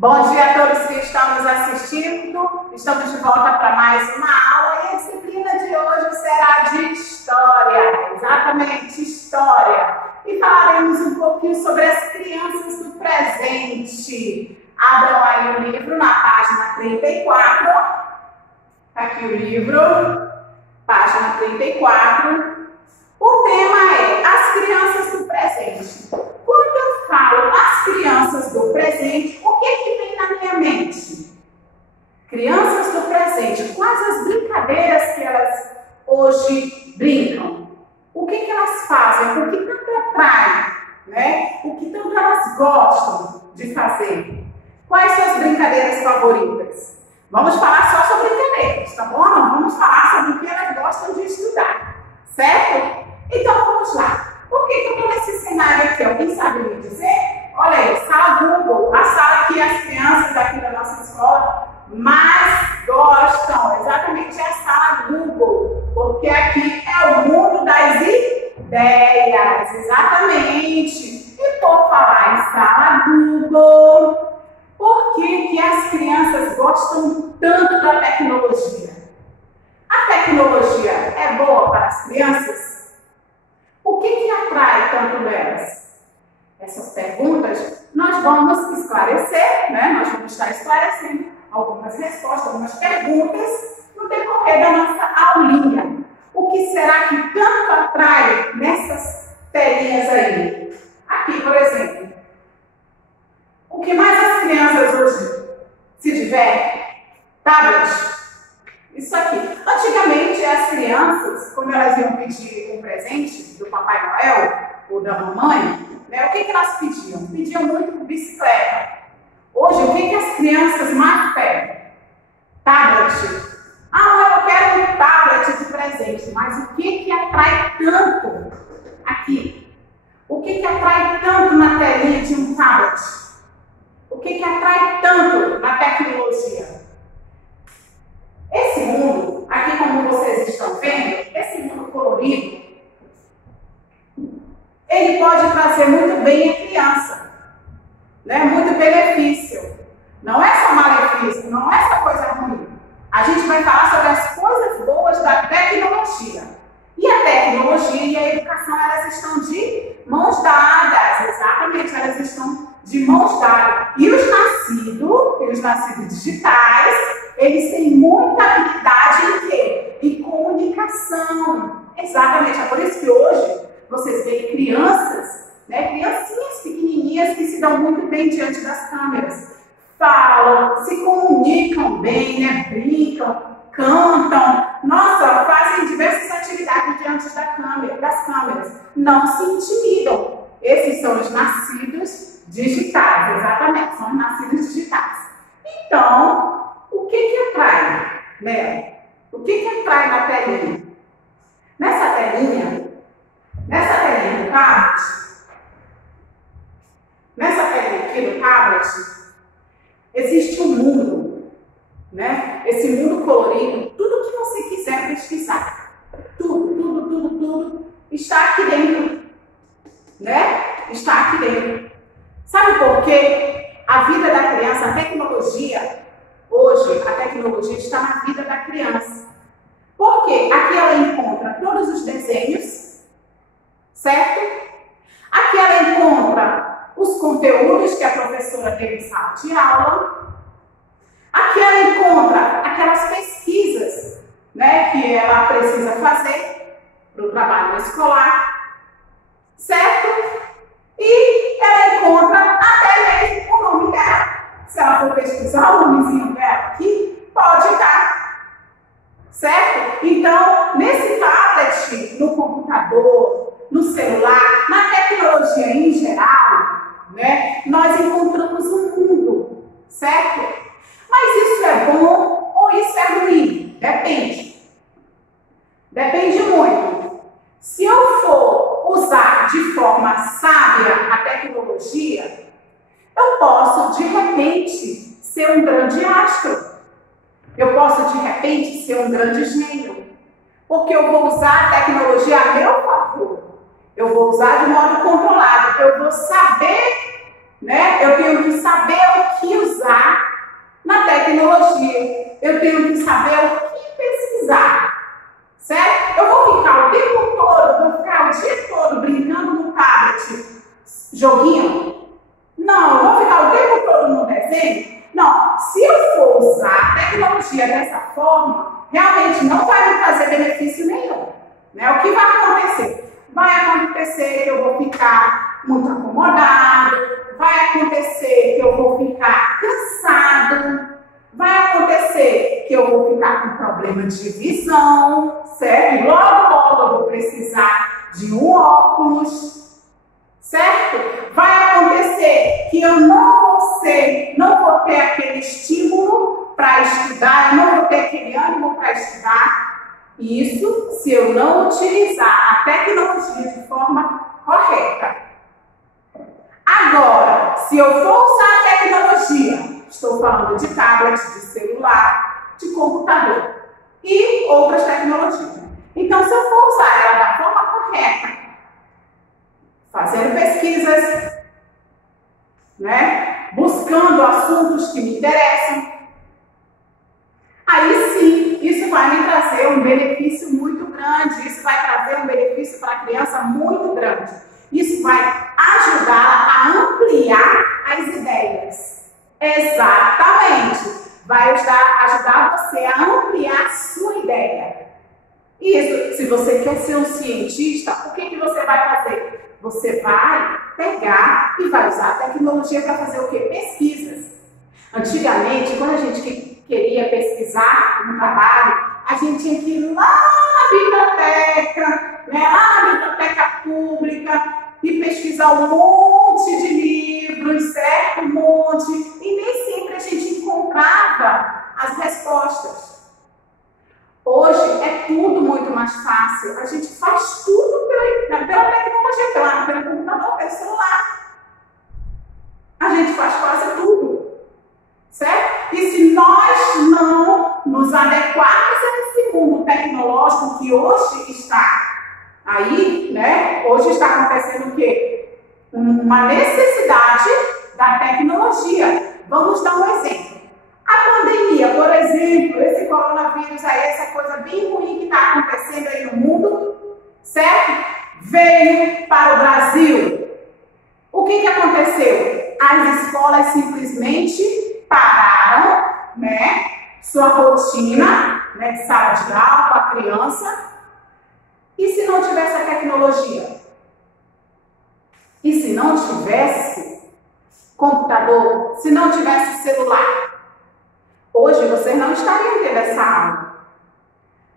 Bom dia a todos que estão nos assistindo. Estamos de volta para mais uma aula e a disciplina de hoje será de História. Exatamente, História. E falaremos um pouquinho sobre as crianças do presente. Abram aí o livro na página 34. Está aqui o livro, página 34. O tema é as crianças do presente. Quando eu falo as crianças do presente, o que vem na minha mente? Crianças do presente, quais as brincadeiras que elas hoje brincam? O que elas fazem? O que tanto atraem? Né? O que tanto elas gostam de fazer? Quais são as brincadeiras favoritas? Vamos falar só sobre brincadeiras, tá bom? Não vamos falar sobre o que elas gostam de estudar, certo? Então vamos lá. Por que eu estou nesse cenário aqui? Alguém sabe me dizer? Olha aí, sala Google, a sala que as crianças aqui da nossa escola mais gostam. Exatamente, é a sala Google, porque aqui é o mundo das ideias. Exatamente. E por falar em sala Google, por que as crianças gostam tanto da tecnologia? A tecnologia é boa para as crianças? O que atrai tanto elas? Essas perguntas nós vamos esclarecer, né? Nós vamos estar esclarecendo algumas respostas, algumas perguntas no decorrer da nossa aulinha. O que será que tanto atrai nessas telinhas aí? Aqui, por exemplo, o que mais as crianças hoje se divertem? Tablet. Isso aqui. Antigamente, as crianças, quando elas iam pedir um presente do Papai Noel ou da mamãe, né, o que elas pediam? Pediam muito bicicleta. Hoje, o que as crianças mais pedem? Tablet. Ah, eu quero um tablet de presente. Mas o que atrai tanto aqui? O que atrai tanto na telinha de um tablet? O que atrai tanto na tecnologia? Esse mundo, aqui como vocês estão vendo, esse mundo colorido, ele pode trazer muito bem a criança, né? Muito benefício. Não é só malefício, não é só coisa ruim. A gente vai falar sobre as coisas boas da tecnologia. E a tecnologia e a educação, elas estão de mãos dadas. Exatamente, elas estão de mãos dadas. E os nascidos digitais, eles têm muita habilidade em quê? Em comunicação. Exatamente, é por isso que hoje vocês veem crianças, né, criancinhas pequenininhas que se dão muito bem diante das câmeras. Falam, se comunicam bem, né, brincam, cantam, nossa, fazem diversas atividades diante das câmeras. Não se intimidam. Esses são os nascidos digitais, exatamente, são os nascidos digitais. Então, o que atrai, né? O que atrai na telinha? Nessa telinha do tablet, nessa telinha aqui do tablet, existe um mundo, né? Esse mundo colorido, tudo que você quiser pesquisar, tudo está aqui dentro, né? Está aqui dentro. Sabe por quê? A vida da criança, a tecnologia, hoje a tecnologia está na vida da criança. Porque aqui ela encontra todos os desenhos, certo? Aqui ela encontra os conteúdos que a professora tem em sala de aula. Aqui ela encontra aquelas pesquisas, né, que ela precisa fazer para o trabalho escolar, certo? E ela encontra até mesmo o nome dela. Se ela for pesquisar o nomezinho dela aqui, pode estar, certo? Então, nesse tablet, no computador, no celular, na tecnologia em geral, né, nós encontramos um mundo, certo? Mas isso é bom ou isso é ruim? Depende. Depende muito. Se eu for usar de forma sábia a tecnologia, eu posso, de repente, ser um grande astro. Eu posso, de repente, ser um grande gênio. Porque eu vou usar a tecnologia a meu favor. Eu vou usar de modo controlado. Eu vou saber né? Eu tenho que saber o que usar na tecnologia. Eu tenho que saber o que pesquisar, certo? Eu vou ficar o tempo todo, vou ficar o dia todo brincando no tablet, joguinho? Não, eu vou ficar o tempo todo no desenho? Não, se eu for usar a tecnologia dessa forma, realmente não vai me trazer benefício nenhum, né? O que vai acontecer? Vai acontecer que eu vou ficar muito acomodado, vai acontecer que eu vou ficar cansado, vai acontecer que eu vou ficar com problema de visão, certo? Logo eu vou precisar de um óculos, certo? Vai acontecer que eu não vou ter aquele estímulo para estudar, eu não vou ter aquele ânimo para estudar. Isso se eu não utilizar a tecnologia de forma correta. Agora, se eu for usar a tecnologia, estou falando de tablet, de celular, de computador e outras tecnologias. Então, se eu for usar ela da forma correta, fazendo pesquisas, né, buscando assuntos que me interessam, aí sim, isso vai me trazer um benefício muito grande, isso vai trazer um benefício para a criança muito grande. Isso vai ajudar a ampliar as ideias. Exatamente. Vai ajudar você a ampliar a sua ideia. Isso, se você quer ser um cientista, o que você vai fazer? Você vai pegar e vai usar a tecnologia para fazer o quê? Pesquisas. Antigamente, quando a gente queria pesquisar no trabalho, a gente tinha que ir lá na biblioteca, né, lá na biblioteca pública, e pesquisar um monte de livros, certo? Um monte. E nem sempre a gente encontrava as respostas. Hoje é tudo muito mais fácil. A gente faz tudo pela tecnologia, pelo computador, pelo celular. A gente faz quase tudo. Certo? E se nós não nos adequarmos a esse mundo tecnológico que hoje está aí, né? Hoje está acontecendo o quê? Uma necessidade da tecnologia. Vamos dar um exemplo. A pandemia, por exemplo, esse coronavírus aí, essa coisa bem ruim que está acontecendo aí no mundo, certo? Veio para o Brasil. O que aconteceu? As escolas simplesmente pararam, né, sua rotina, né, de sala de aula com a criança. E se não tivesse a tecnologia? E se não tivesse computador? Se não tivesse celular? Hoje vocês não estariam tendo essa aula.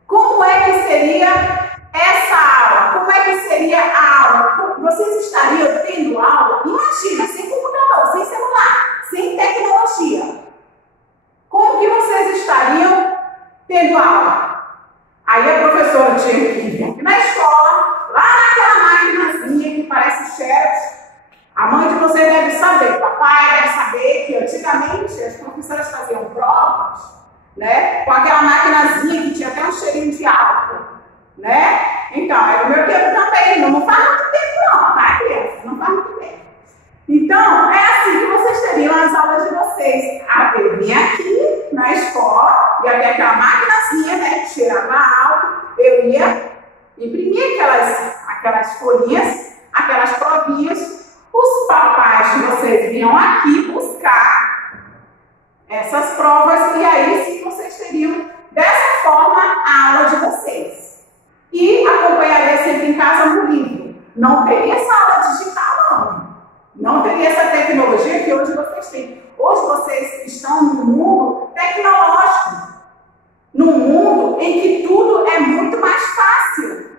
Como é que seria essa aula? Como é que seria a aula? Vocês estariam tendo aula? Imagina, sem computador, sem celular, sem tecnologia. Como que vocês estariam tendo aula? Aí a professora tinha que vir aqui na escola, lá naquela maquinazinha que parece xerox. A mãe de vocês deve saber, o papai deve saber que antigamente as professoras faziam provas, né, com aquela maquinazinha que tinha até um cheirinho de álcool, né? Então, no meu tempo também, não faz muito tempo não, tá, criança? Não faz muito tempo. Então, é assim que vocês teriam as aulas de vocês. Eu vim aqui na escola, ia ter aquela maquinazinha, né, que cheirava álcool, eu ia imprimir aquelas folhinhas, aquelas provinhas. Os papais de vocês vinham aqui buscar essas provas e aí sim vocês teriam dessa forma a aula de vocês. E acompanharia sempre em casa no livro. Não teria essa aula digital, não. Não teria essa tecnologia que hoje vocês têm. Hoje vocês estão num mundo tecnológico. Num mundo em que tudo é muito mais fácil.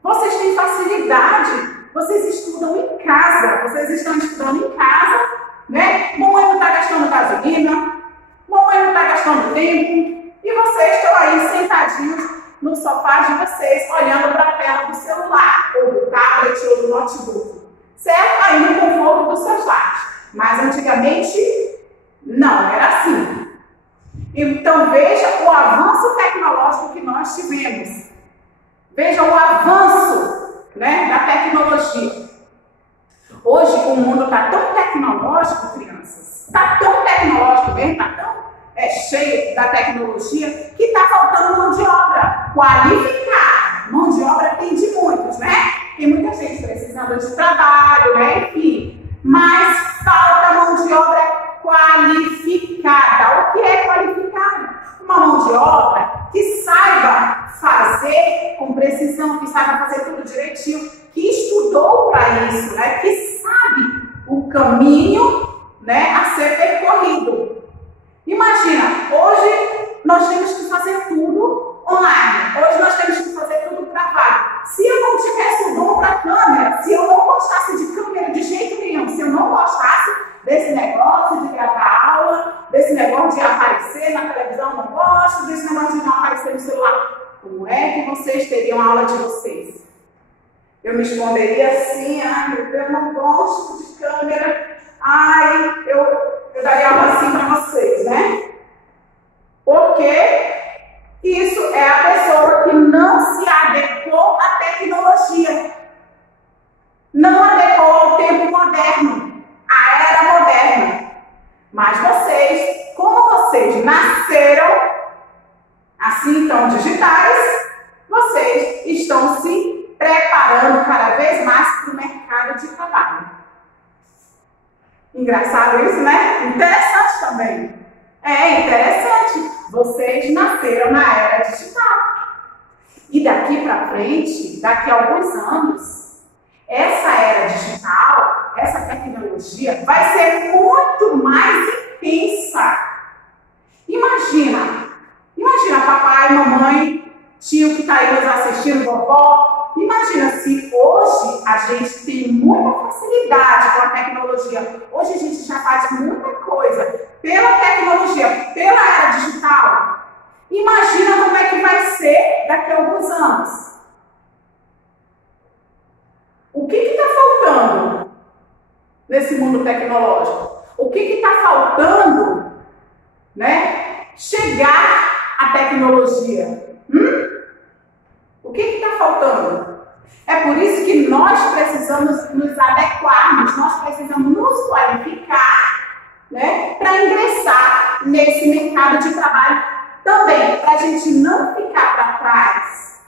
Vocês têm facilidade. Vocês estudam em casa, vocês estão estudando em casa, né? Mamãe não está gastando gasolina, mamãe não está gastando tempo, e vocês estão aí sentadinhos no sofá de vocês, olhando para a tela do celular, ou do tablet, ou do notebook, certo? Aí no conforto dos seus lares. Mas antigamente, não era assim. Então veja o avanço tecnológico que nós tivemos. Veja o avanço, né, da tecnologia. Hoje o mundo está tão tecnológico, crianças, está tão tecnológico mesmo, está tão cheio da tecnologia, que está faltando mão de obra qualificada. Mão de obra tem de muitos, né? Tem muita gente precisando de trabalho, né? Enfim, mas falta mão de obra qualificada. O que é qualificada? Uma mão de obra que saiba fazer com precisão, que saiba fazer tudo direitinho, que estudou para isso, né? Que sabe o caminho, né, a ser percorrido. Imagina, hoje nós temos que fazer tudo online. Hoje nós temos que fazer tudo gravado. Se eu não tivesse o dom para câmera, se eu não gostasse de câmera de jeito nenhum, se eu não gostasse desse negócio de gravar aula, desse negócio de aparecer na televisão, não gosto, desse negócio de não aparecer no celular, como é que vocês teriam a aula de vocês? Eu me esconderia assim, ai meu Deus, eu não gosto de câmera, ai, eu daria aula assim para vocês, né? Porque isso é a pessoa que não se adequou à tecnologia, não adequou ao tempo moderno, à era moderna. Mas vocês, como vocês nasceram assim tão digitais, vocês estão se preparando cada vez mais para o mercado de trabalho. Engraçado isso, né? Interessante também. É interessante. Vocês nasceram na era digital. E daqui para frente, daqui a alguns anos, essa era digital, essa tecnologia vai ser muito mais intensa. Imagina papai, mamãe, tio que está aí nos assistindo, vovó. Imagina se hoje a gente tem muita facilidade com a tecnologia. Hoje a gente já faz muita coisa pela tecnologia, pela era digital. Imagina como é que vai ser daqui a alguns anos. O que está faltando nesse mundo tecnológico? O que está faltando, né? Chegar à tecnologia. O que está faltando? É por isso que nós precisamos nos adequarmos, nós precisamos nos qualificar, né, para ingressar nesse mercado de trabalho também, para a gente não ficar para trás.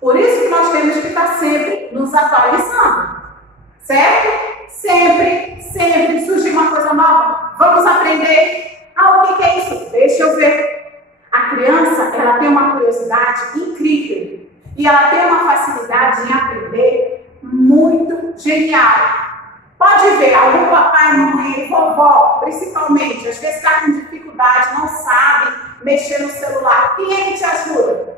Por isso que nós temos que estar sempre nos atualizando, certo? Sempre surge uma coisa nova. Vamos aprender. Ah, o que é isso? Deixa eu ver. A criança, ela tem uma curiosidade incrível e ela tem uma facilidade em aprender muito genial. Pode ver, algum papai, mamãe, vovó, principalmente, às vezes está com dificuldade, não sabe mexer no celular. Quem é que te ajuda?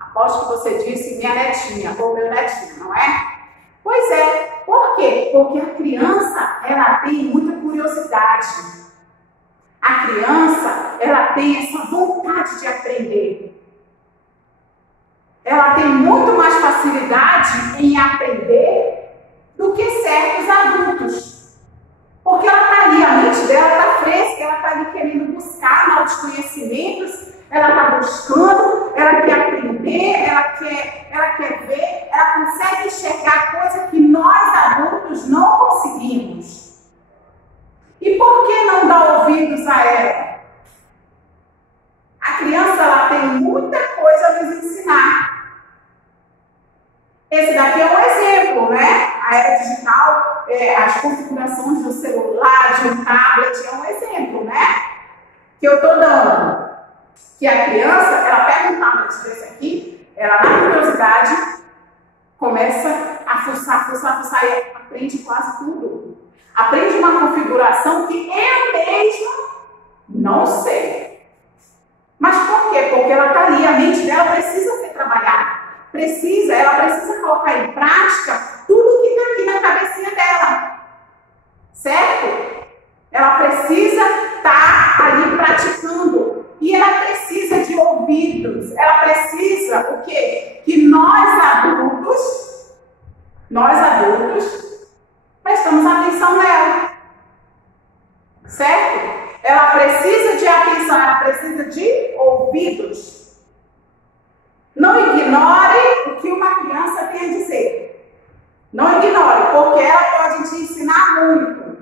Aposto que você disse minha netinha ou meu netinho, não é? Pois é. Por quê? Porque a criança, ela tem muita curiosidade. A criança, ela tem essa vontade de aprender. Ela tem muito mais facilidade em aprender do que certos adultos. Porque ela está ali, a mente dela está fresca, ela está ali querendo buscar novos conhecimentos, ela está buscando, ela quer aprender, ela quer ver, ela consegue enxergar coisas que nós adultos não conseguimos. E por que não dar ouvidos a ela? A criança, ela tem muita coisa a nos ensinar. Esse daqui é um exemplo, né? A era digital, as configurações do celular, de um tablet, é um exemplo, né? Que eu estou dando. Que a criança, ela pega um tablet desse aqui, ela na curiosidade começa a fuçar e aprende quase tudo. Aprende uma configuração que eu mesma não sei. Mas por quê? Porque ela está ali, a mente dela precisa ser trabalhada. Ela precisa colocar em prática tudo que está aqui na cabecinha dela. Certo? Ela precisa estar ali praticando. E ela precisa de ouvidos. Ela precisa o quê? Que nós adultos, prestamos atenção nela. Certo? Ela precisa de atenção, ela precisa de ouvidos. Não ignore o que uma criança tem a dizer. Não ignore. porque ela pode te ensinar muito.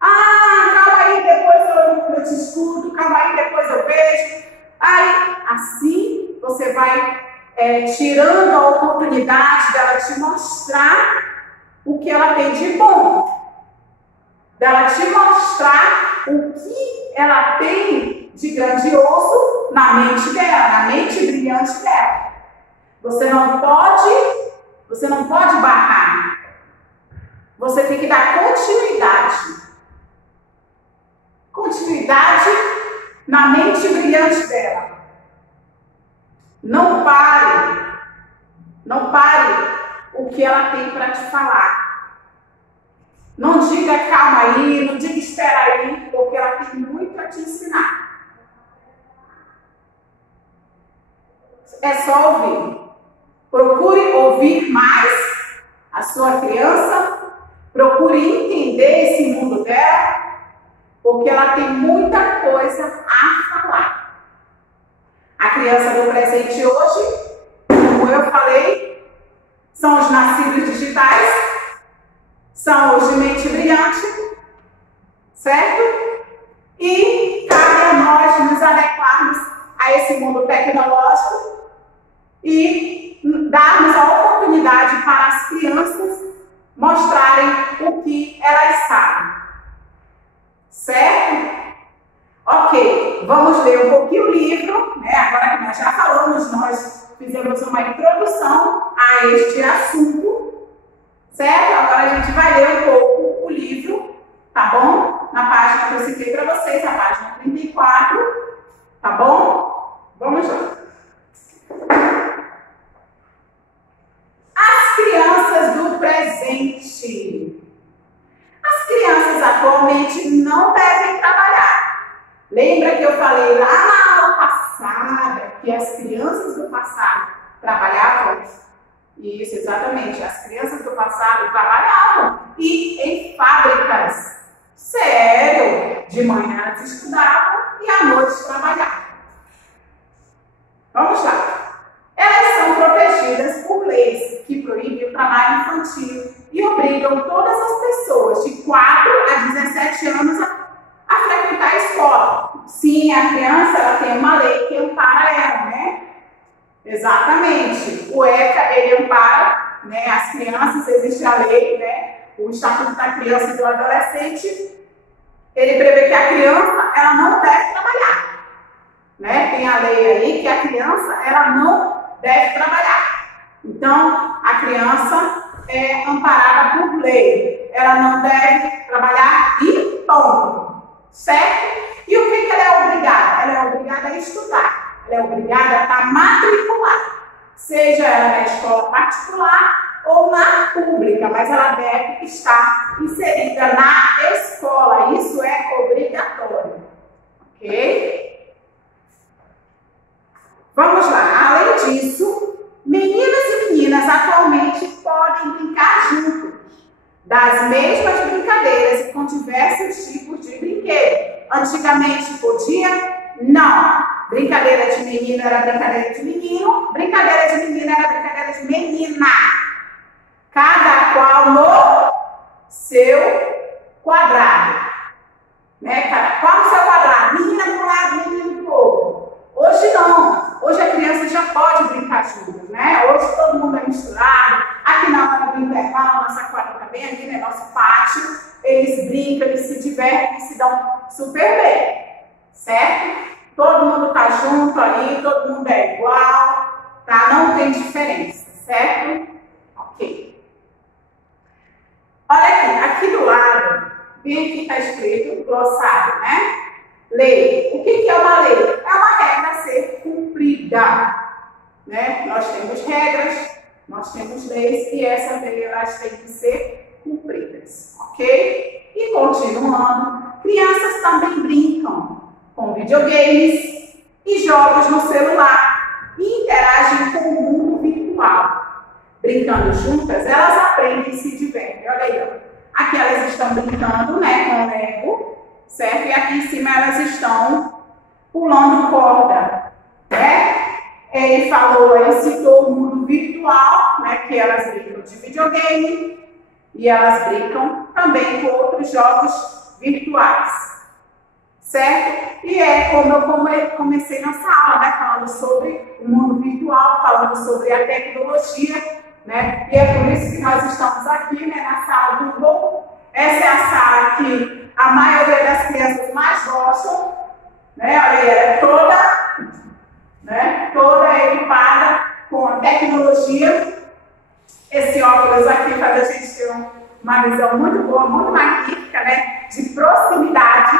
Ah, calma aí, depois eu te escuto, calma aí, depois eu vejo. Aí, assim, você vai tirando a oportunidade dela te mostrar o que ela tem de bom. Dela te mostrar o que ela tem de grandioso na mente dela, na mente brilhante dela. Você não pode barrar. Você tem que dar continuidade. Continuidade na mente brilhante dela. Não pare. Não pare o que ela tem para te falar. Não diga calma aí, não diga espera aí, porque ela tem muito a te ensinar. É só ouvir. Procure ouvir mais a sua criança. Procure entender esse mundo dela. Porque ela tem muita coisa a falar. A criança do presente hoje, como eu falei, são os nascidos digitais, são os de mente brilhante, certo? E cabe a nós nos adequarmos a esse mundo tecnológico e darmos a oportunidade para as crianças mostrarem o que elas sabem. Certo? Ok, vamos ler um pouquinho o livro, né? Agora que nós já falamos, nós fizemos uma introdução a este assunto, certo? Agora a gente vai ler um pouco o livro, tá bom? Na página que eu citei para vocês, a página 34, tá bom? Vamos lá. As crianças do presente. As crianças atualmente não devem trabalhar. Lembra que eu falei lá na aula passada que as crianças do passado trabalhavam? Isso, exatamente. As crianças do passado trabalhavam e em fábricas. Sério, de manhã elas estudavam e à noite trabalhavam. Vamos lá. Elas são protegidas por leis que proíbem o trabalho infantil e obrigam todas as pessoas de 4 a 17 anos a frequentar a escola. Sim, a criança ela tem uma lei que ampara ela, né? Exatamente. O ECA, ele ampara, né, as crianças, existe a lei, né? O Estatuto da Criança e do Adolescente, ele prevê que a criança ela não deve trabalhar. Né? Tem a lei aí que a criança ela não deve trabalhar. Então, a criança é amparada por lei. Ela não deve trabalhar e ponto. Certo? E o que ela é obrigada? Ela é obrigada a estudar. Ela é obrigada a matricular. Seja ela na escola particular ou na pública. Mas ela deve estar inserida na escola. Isso é obrigatório. Ok? Vamos lá. Além disso, meninos e meninas atualmente podem brincar juntos das mesmas brincadeiras e com diversos tipos de brinquedo. Antigamente podia? Não. Brincadeira de menino era brincadeira de menino, brincadeira de menina era brincadeira de menina. Cada qual no seu quadrado. Né? Cada qual no seu quadrado. Menina de um lado, menino do outro. Hoje não. Hoje a criança já pode brincar junto, né? Hoje todo mundo é misturado. Aqui na hora do intervalo, nossa quadra também, ali no nosso pátio, eles brincam, eles se divertem, eles se dão super bem, certo? Todo mundo tá junto ali, todo mundo é igual, tá? Não tem diferença, certo? Ok. Olha aqui do lado, bem aqui tá escrito glossário, né? Lei. O que é uma lei? É uma regra a ser cumprida. Né? Nós temos regras, nós temos leis e essas leis elas têm que ser cumpridas. Ok? E continuando, crianças também brincam com videogames e jogos no celular e interagem com o mundo virtual. Brincando juntas, elas aprendem e se divertem. Olha aí, ó. Aqui elas estão brincando, né, com o Lego. Certo? E aqui em cima elas estão pulando corda, né? Ele citou o mundo virtual, né? Que elas brincam de videogame e elas brincam também com outros jogos virtuais, certo? E é como eu comecei nossa aula, né, falando sobre o mundo virtual, falando sobre a tecnologia, né? E é por isso que nós estamos aqui, né, na sala do Google. Essa é a sala que a maioria das crianças mais gostam, né? Olha aí, ela é toda, né, toda equipada com a tecnologia. Esse óculos aqui faz a gente ter uma visão muito boa, muito magnífica, né, de proximidade.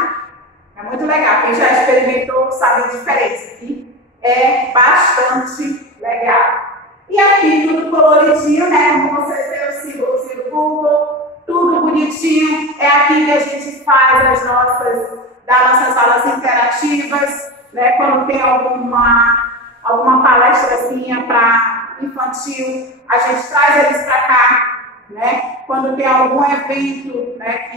É muito legal. Quem já experimentou sabe a diferença. Aqui é bastante legal. E aqui tudo coloridinho, né? Como vocês viram, o símbolozinho do Google, tudo bonitinho. É aqui que a gente faz das nossas aulas interativas, né? Quando tem alguma palestrazinha para infantil, a gente traz eles para cá, né? Quando tem algum evento, né,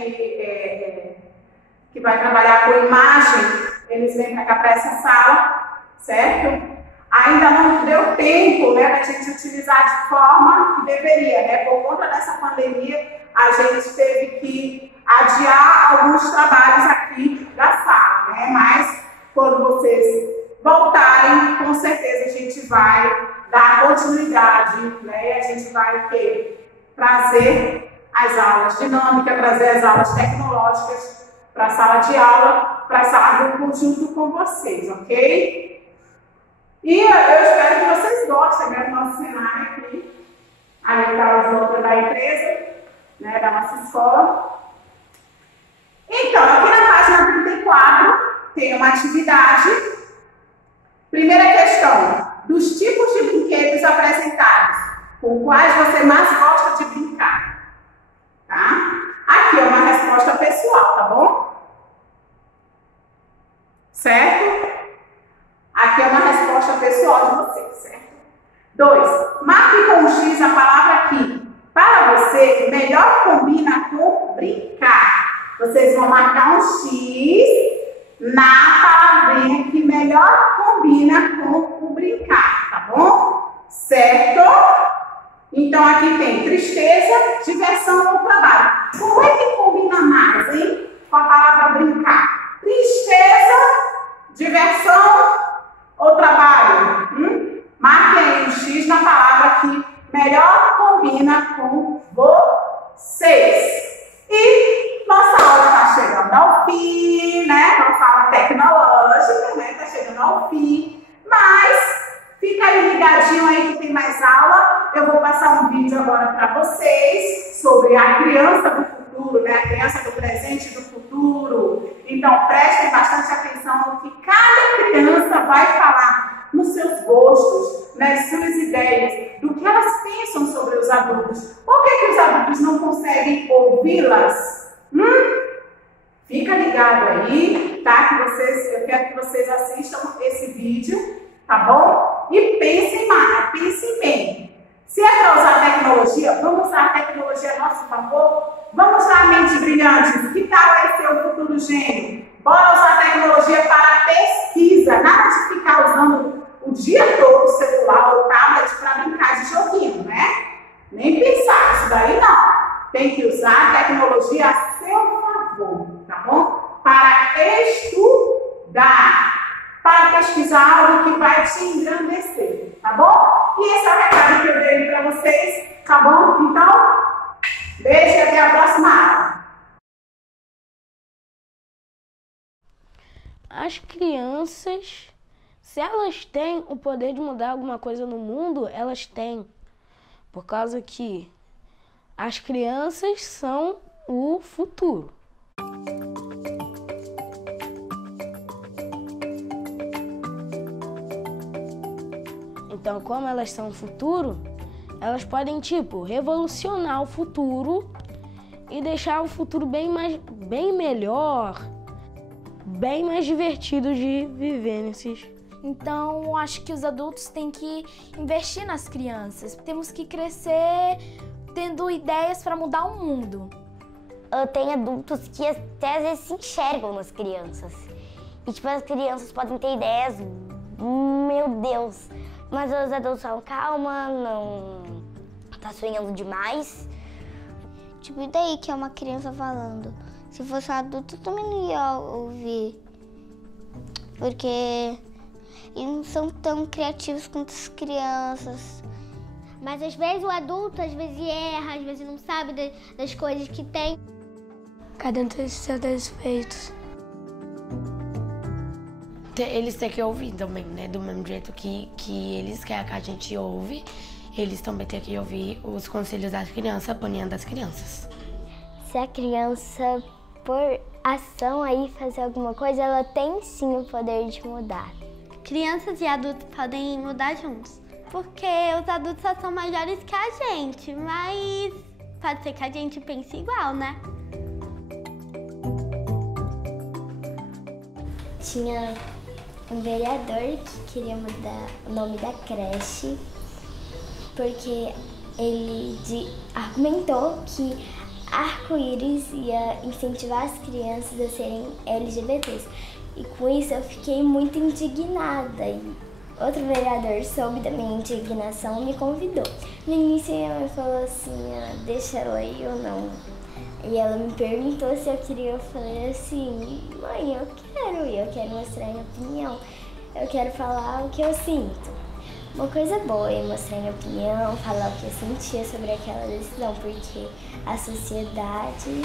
que vai trabalhar com imagem, eles vêm para cá para essa sala, certo? Ainda não deu tempo, né, para a gente utilizar de forma que deveria, né? Por conta dessa pandemia, a gente teve que adiar alguns trabalhos aqui da sala, né? Mas quando vocês voltarem, com certeza a gente vai dar continuidade, né? E a gente vai trazer as aulas dinâmicas, trazer as aulas tecnológicas para a sala de aula, para a sala do conjunto com vocês, ok? E eu espero que vocês gostem, né, do nosso cenário aqui. Ali está os outros da empresa, né, da nossa escola. Então, aqui na página 34 tem uma atividade. Primeira questão: dos tipos de brinquedos apresentados, com quais você mais gosta de brincar? Tá? Aqui é uma resposta pessoal, tá bom? Certo? Aqui é uma resposta pessoal de vocês, certo? 2. Marque com um X a palavra que, para você, melhor combina com brincar. Vocês vão marcar um X na palavrinha que melhor combina com o brincar, tá bom? Certo? Então, aqui tem tristeza, diversão ou trabalho. Como é que combina mais, hein? Com a palavra brincar? Tristeza, diversão ou trabalho? Marque aí um X na palavra que melhor combina com vocês. E nossa aula está chegando ao fim, né? Nossa aula tecnológica, né? Está chegando ao fim. Mas fica aí ligadinho aí que tem mais aula. Eu vou passar um vídeo agora para vocês sobre a criança do futuro, né? A criança do presente e do futuro. Então prestem bastante atenção no que cada criança vai falar, nos seus gostos, nas suas ideias, do que elas pensam sobre os adultos. Por que os adultos não conseguem ouvi-las? Fica ligado aí, tá? Eu quero que vocês assistam esse vídeo, tá bom? E pensem mais, pensem bem. Se é para usar tecnologia, vamos usar a tecnologia a nosso favor? Vamos usar a mente brilhante? Que tal esse ser o futuro gênio? Bora usar a tecnologia para pesquisa, nada de ficar usando o dia todo o celular ou tablet para brincar de joguinho, né? Nem pensar, isso daí não. Tem que usar a tecnologia a seu favor, tá bom? Para estudar, para pesquisar algo que vai te engrandecer, tá bom? E esse é o recado que eu dei para vocês, tá bom? Então, beijo e até a próxima aula. As crianças, se elas têm o poder de mudar alguma coisa no mundo, elas têm. Por causa que as crianças são o futuro. Então, como elas são o futuro, elas podem, revolucionar o futuro e deixar o futuro bem melhor, bem mais divertido de viver nesses. Então, acho que os adultos têm que investir nas crianças. Temos que crescer tendo ideias para mudar o mundo. Tem adultos que até às vezes se enxergam nas crianças. E as crianças podem ter ideias, meu Deus. Mas os adultos falam, calma, não tá sonhando demais. Tipo, e daí que é uma criança falando? Se fosse um adulto, eu também não ia ouvir. Porque eles não são tão criativos quanto as crianças. Mas às vezes o adulto, às vezes erra, às vezes não sabe das coisas que tem. Cada um tem seus defeitos. Eles têm que ouvir também, né? Do mesmo jeito que eles querem que a gente ouve, eles também têm que ouvir os conselhos das crianças, a opinião das crianças. Se a criança, por ação aí, fazer alguma coisa, ela tem sim o poder de mudar. Crianças e adultos podem mudar juntos. Porque os adultos só são maiores que a gente, mas pode ser que a gente pense igual, né? Tinha um vereador que queria mudar o nome da creche porque ele argumentou que arco-íris ia incentivar as crianças a serem LGBTs. E com isso eu fiquei muito indignada. E outro vereador soube da minha indignação e me convidou. No início minha mãe falou assim, deixa ela ir ou não. E ela me perguntou se eu queria, eu falei assim, mãe, eu quero mostrar minha opinião, eu quero falar o que eu sinto. Uma coisa boa é mostrar minha opinião, falar o que eu sentia sobre aquela decisão, porque a sociedade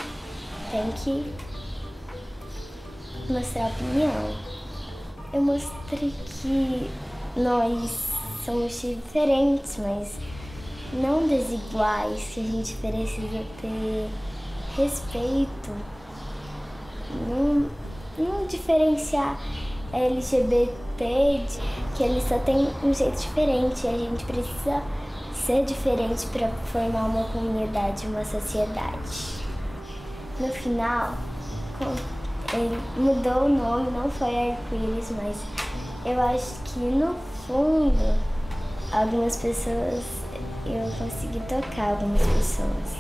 tem que mostrar opinião. Eu mostrei que nós somos diferentes, mas não desiguais, que a gente precisa ter respeito, não diferenciar LGBT, que eles só têm um jeito diferente, a gente precisa ser diferente para formar uma comunidade, uma sociedade. No final, ele mudou o nome, não foi arco-íris, mas eu acho que no fundo, algumas pessoas, eu consegui tocar algumas pessoas.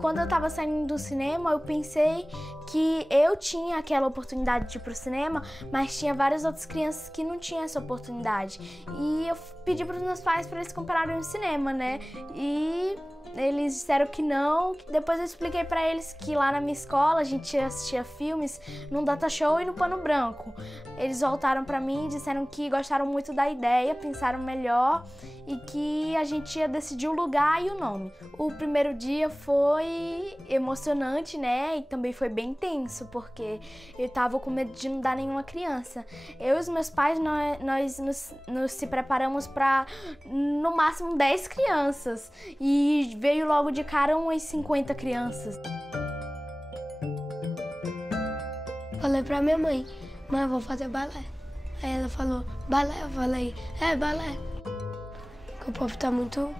Quando eu tava saindo do cinema, eu pensei que eu tinha aquela oportunidade de ir pro cinema, mas tinha várias outras crianças que não tinham essa oportunidade. E eu pedi pros meus pais para eles comprarem um cinema, né? E eles disseram que não. Depois eu expliquei pra eles que lá na minha escola a gente assistia filmes no Data Show e no Pano Branco. Eles voltaram pra mim e disseram que gostaram muito da ideia, pensaram melhor e que a gente ia decidir o lugar e o nome. O primeiro dia foi emocionante, né? E também foi bem tenso, porque eu tava com medo de não dar nenhuma criança. Eu e os meus pais, nós nos se preparamos pra no máximo 10 crianças. E veio logo de cara umas 50 crianças. Falei pra minha mãe, eu vou fazer balé. Aí ela falou, balé? Eu falei, balé. Porque o povo tá muito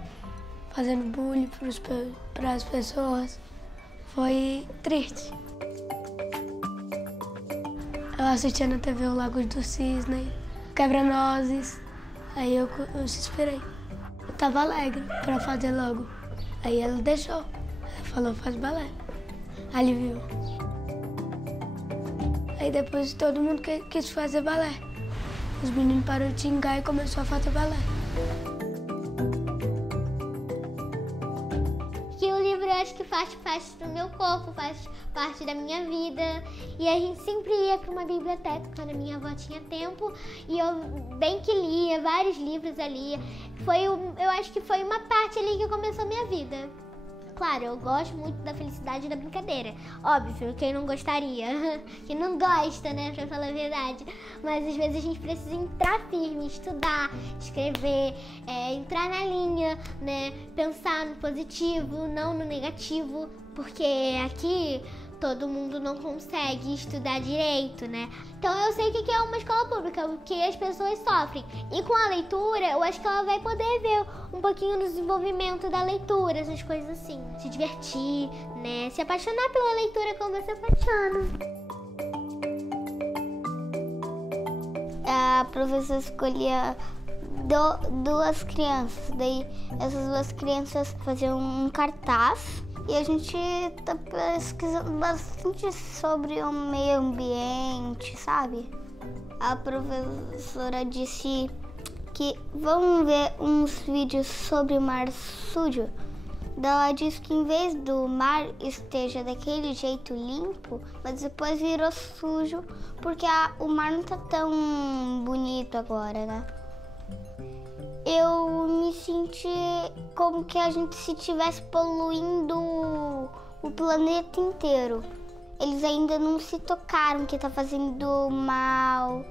fazendo bullying pras pessoas. Foi triste. Eu assistia na TV o Lago do Cisne, Quebra-Nozes. Aí eu esperei. Eu tava alegre pra fazer logo. Aí ela deixou. Ela falou, faz balé. Aí ele viu. Aí depois todo mundo quis fazer balé. Os meninos pararam de xingar e começaram a fazer balé. Que o livro eu acho que faz parte do meu corpo, faz parte da minha vida. E a gente sempre ia para uma biblioteca quando a minha avó tinha tempo. E eu bem que lia vários livros ali. Eu acho que foi uma parte ali que começou a minha vida. Claro, eu gosto muito da felicidade e da brincadeira. Óbvio, quem não gostaria? Quem não gosta, né, pra falar a verdade. Mas às vezes a gente precisa entrar firme, estudar, escrever, entrar na linha, né, pensar no positivo, não no negativo. Porque aqui todo mundo não consegue estudar direito, né? Então eu sei o que é uma escola pública, o que as pessoas sofrem. E com a leitura, eu acho que ela vai poder ver um pouquinho do desenvolvimento da leitura, essas coisas assim. Se divertir, né? Se apaixonar pela leitura como eu se apaixono. A professora escolhia duas crianças, daí essas duas crianças faziam um cartaz. E a gente tá pesquisando bastante sobre o meio ambiente, sabe? A professora disse que vamos ver uns vídeos sobre o mar sujo. Ela diz que em vez do mar esteja daquele jeito limpo, mas depois virou sujo porque o mar não tá tão bonito agora, né? Eu me senti como que a gente se estivesse poluindo o planeta inteiro. Eles ainda não se tocaram que tá fazendo mal.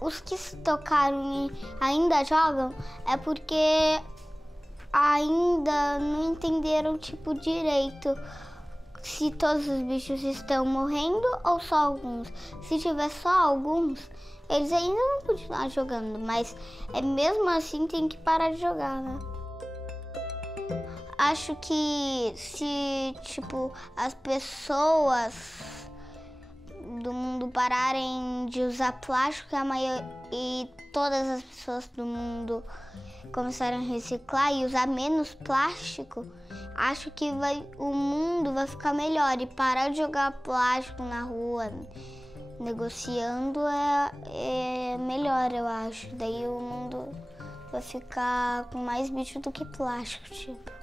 Os que se tocaram e ainda jogam é porque ainda não entenderam tipo direito se todos os bichos estão morrendo ou só alguns. Se tiver só alguns, eles ainda vão continuar jogando, mas mesmo assim tem que parar de jogar, né? Acho que se tipo as pessoas do mundo pararem de usar plástico e todas as pessoas do mundo começarem a reciclar e usar menos plástico, acho que o mundo vai ficar melhor. E parar de jogar plástico na rua, negociando, é melhor, eu acho. Daí o mundo vai ficar com mais bicho do que plástico, tipo.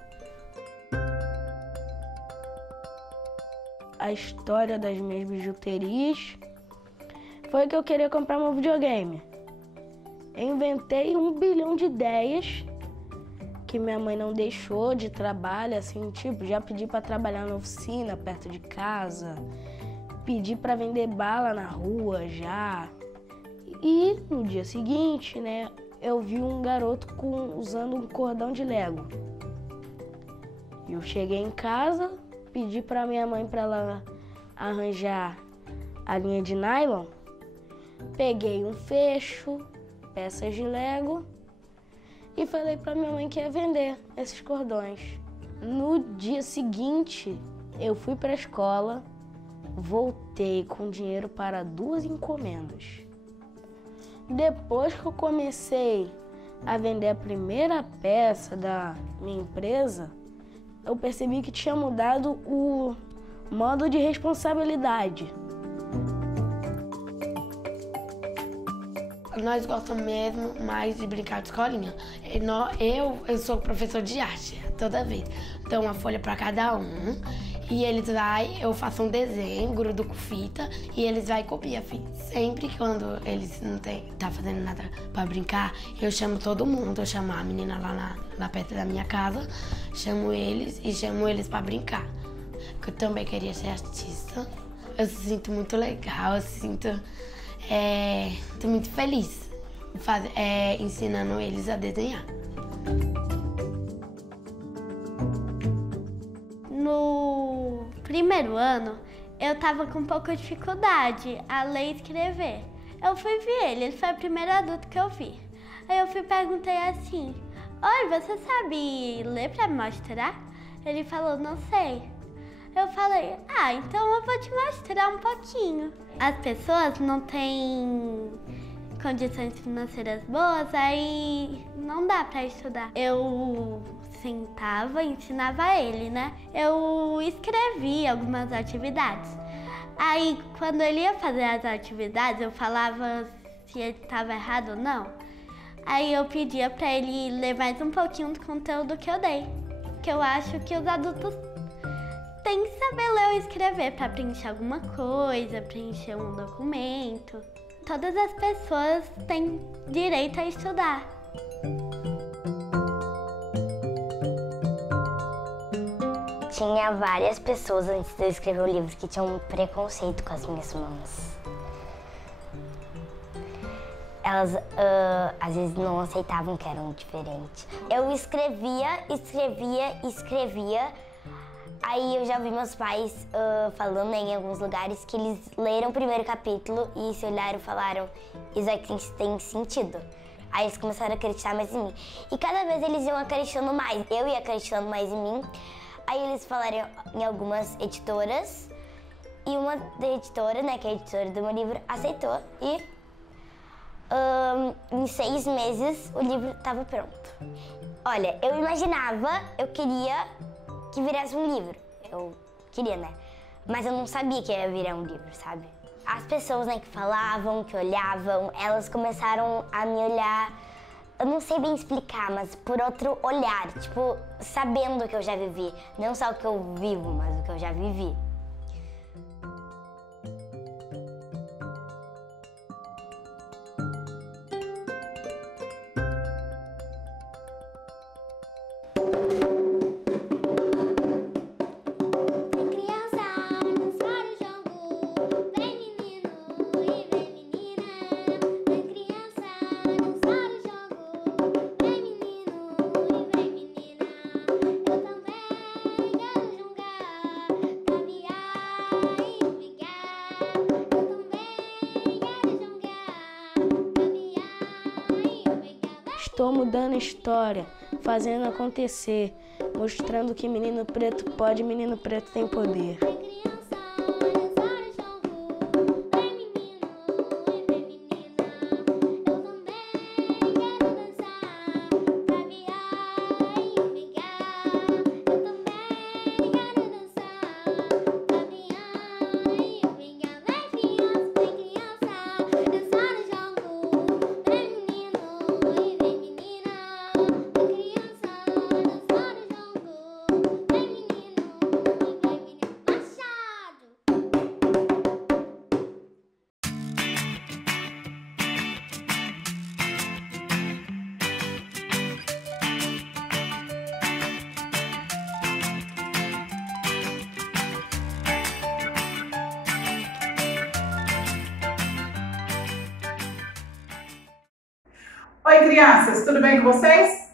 A história das minhas bijuterias foi que eu queria comprar meu videogame. Eu inventei 1 bilhão de ideias que minha mãe não deixou de trabalho, assim, tipo, já pedi para trabalhar na oficina perto de casa, pedi para vender bala na rua já. E no dia seguinte, né, eu vi um garoto usando um cordão de Lego. Eu cheguei em casa, pedi para minha mãe para ela arranjar a linha de nylon, peguei um fecho, peças de Lego e falei para minha mãe que ia vender esses cordões. No dia seguinte, eu fui para a escola, voltei com dinheiro para 2 encomendas. Depois que eu comecei a vender a primeira peça da minha empresa, eu percebi que tinha mudado o modo de responsabilidade. Nós gostamos mesmo mais de brincar de escolinha. Eu sou professor de arte, toda vez. Dou uma folha para cada um e eu faço um desenho, grudo com fita e eles vão copiar. Sempre quando eles não tá fazendo nada para brincar, eu chamo todo mundo. Eu chamo a menina lá perto da minha casa, chamo eles para brincar. Eu também queria ser artista. Eu sinto muito legal, estou muito feliz ensinando eles a desenhar. No primeiro ano, eu tava com um pouco de dificuldade a ler e escrever. Eu fui ver ele foi o primeiro adulto que eu vi. Aí eu perguntei assim: "Oi, você sabe ler pra me mostrar?" Ele falou: "Não sei." Eu falei: então eu vou te mostrar um pouquinho. As pessoas não têm condições financeiras boas, aí não dá pra estudar. Eu sentava e ensinava ele, né? Eu escrevia algumas atividades. Aí, quando ele ia fazer as atividades, eu falava se ele estava errado ou não. Aí eu pedia pra ele ler mais um pouquinho do conteúdo que eu dei. Que eu acho que os adultos tem que saber ler ou escrever para preencher alguma coisa, preencher um documento. Todas as pessoas têm direito a estudar. Tinha várias pessoas antes de eu escrever o livro que tinham um preconceito com as minhas mãos. Elas às vezes não aceitavam que eram diferentes. Eu escrevia. Aí eu já vi meus pais falando em alguns lugares que eles leram o primeiro capítulo e se olharam e falaram: "Isso aqui tem sentido." Aí eles começaram a acreditar mais em mim. E cada vez eles iam acreditando mais. Eu ia acreditando mais em mim. Aí eles falaram em algumas editoras. E uma da editora, né, que é a editora do meu livro, aceitou. E em 6 meses o livro estava pronto. Olha, eu queria que virasse um livro. Eu queria, né? Mas eu não sabia que ia virar um livro, sabe? As pessoas, né, que falavam, que olhavam, elas começaram a me olhar eu não sei bem explicar, mas por outro olhar, tipo, sabendo o que eu já vivi. Não só o que eu vivo, mas o que eu já vivi. Estou mudando a história, fazendo acontecer, mostrando que menino preto pode, menino preto tem poder. Oi, crianças, tudo bem com vocês?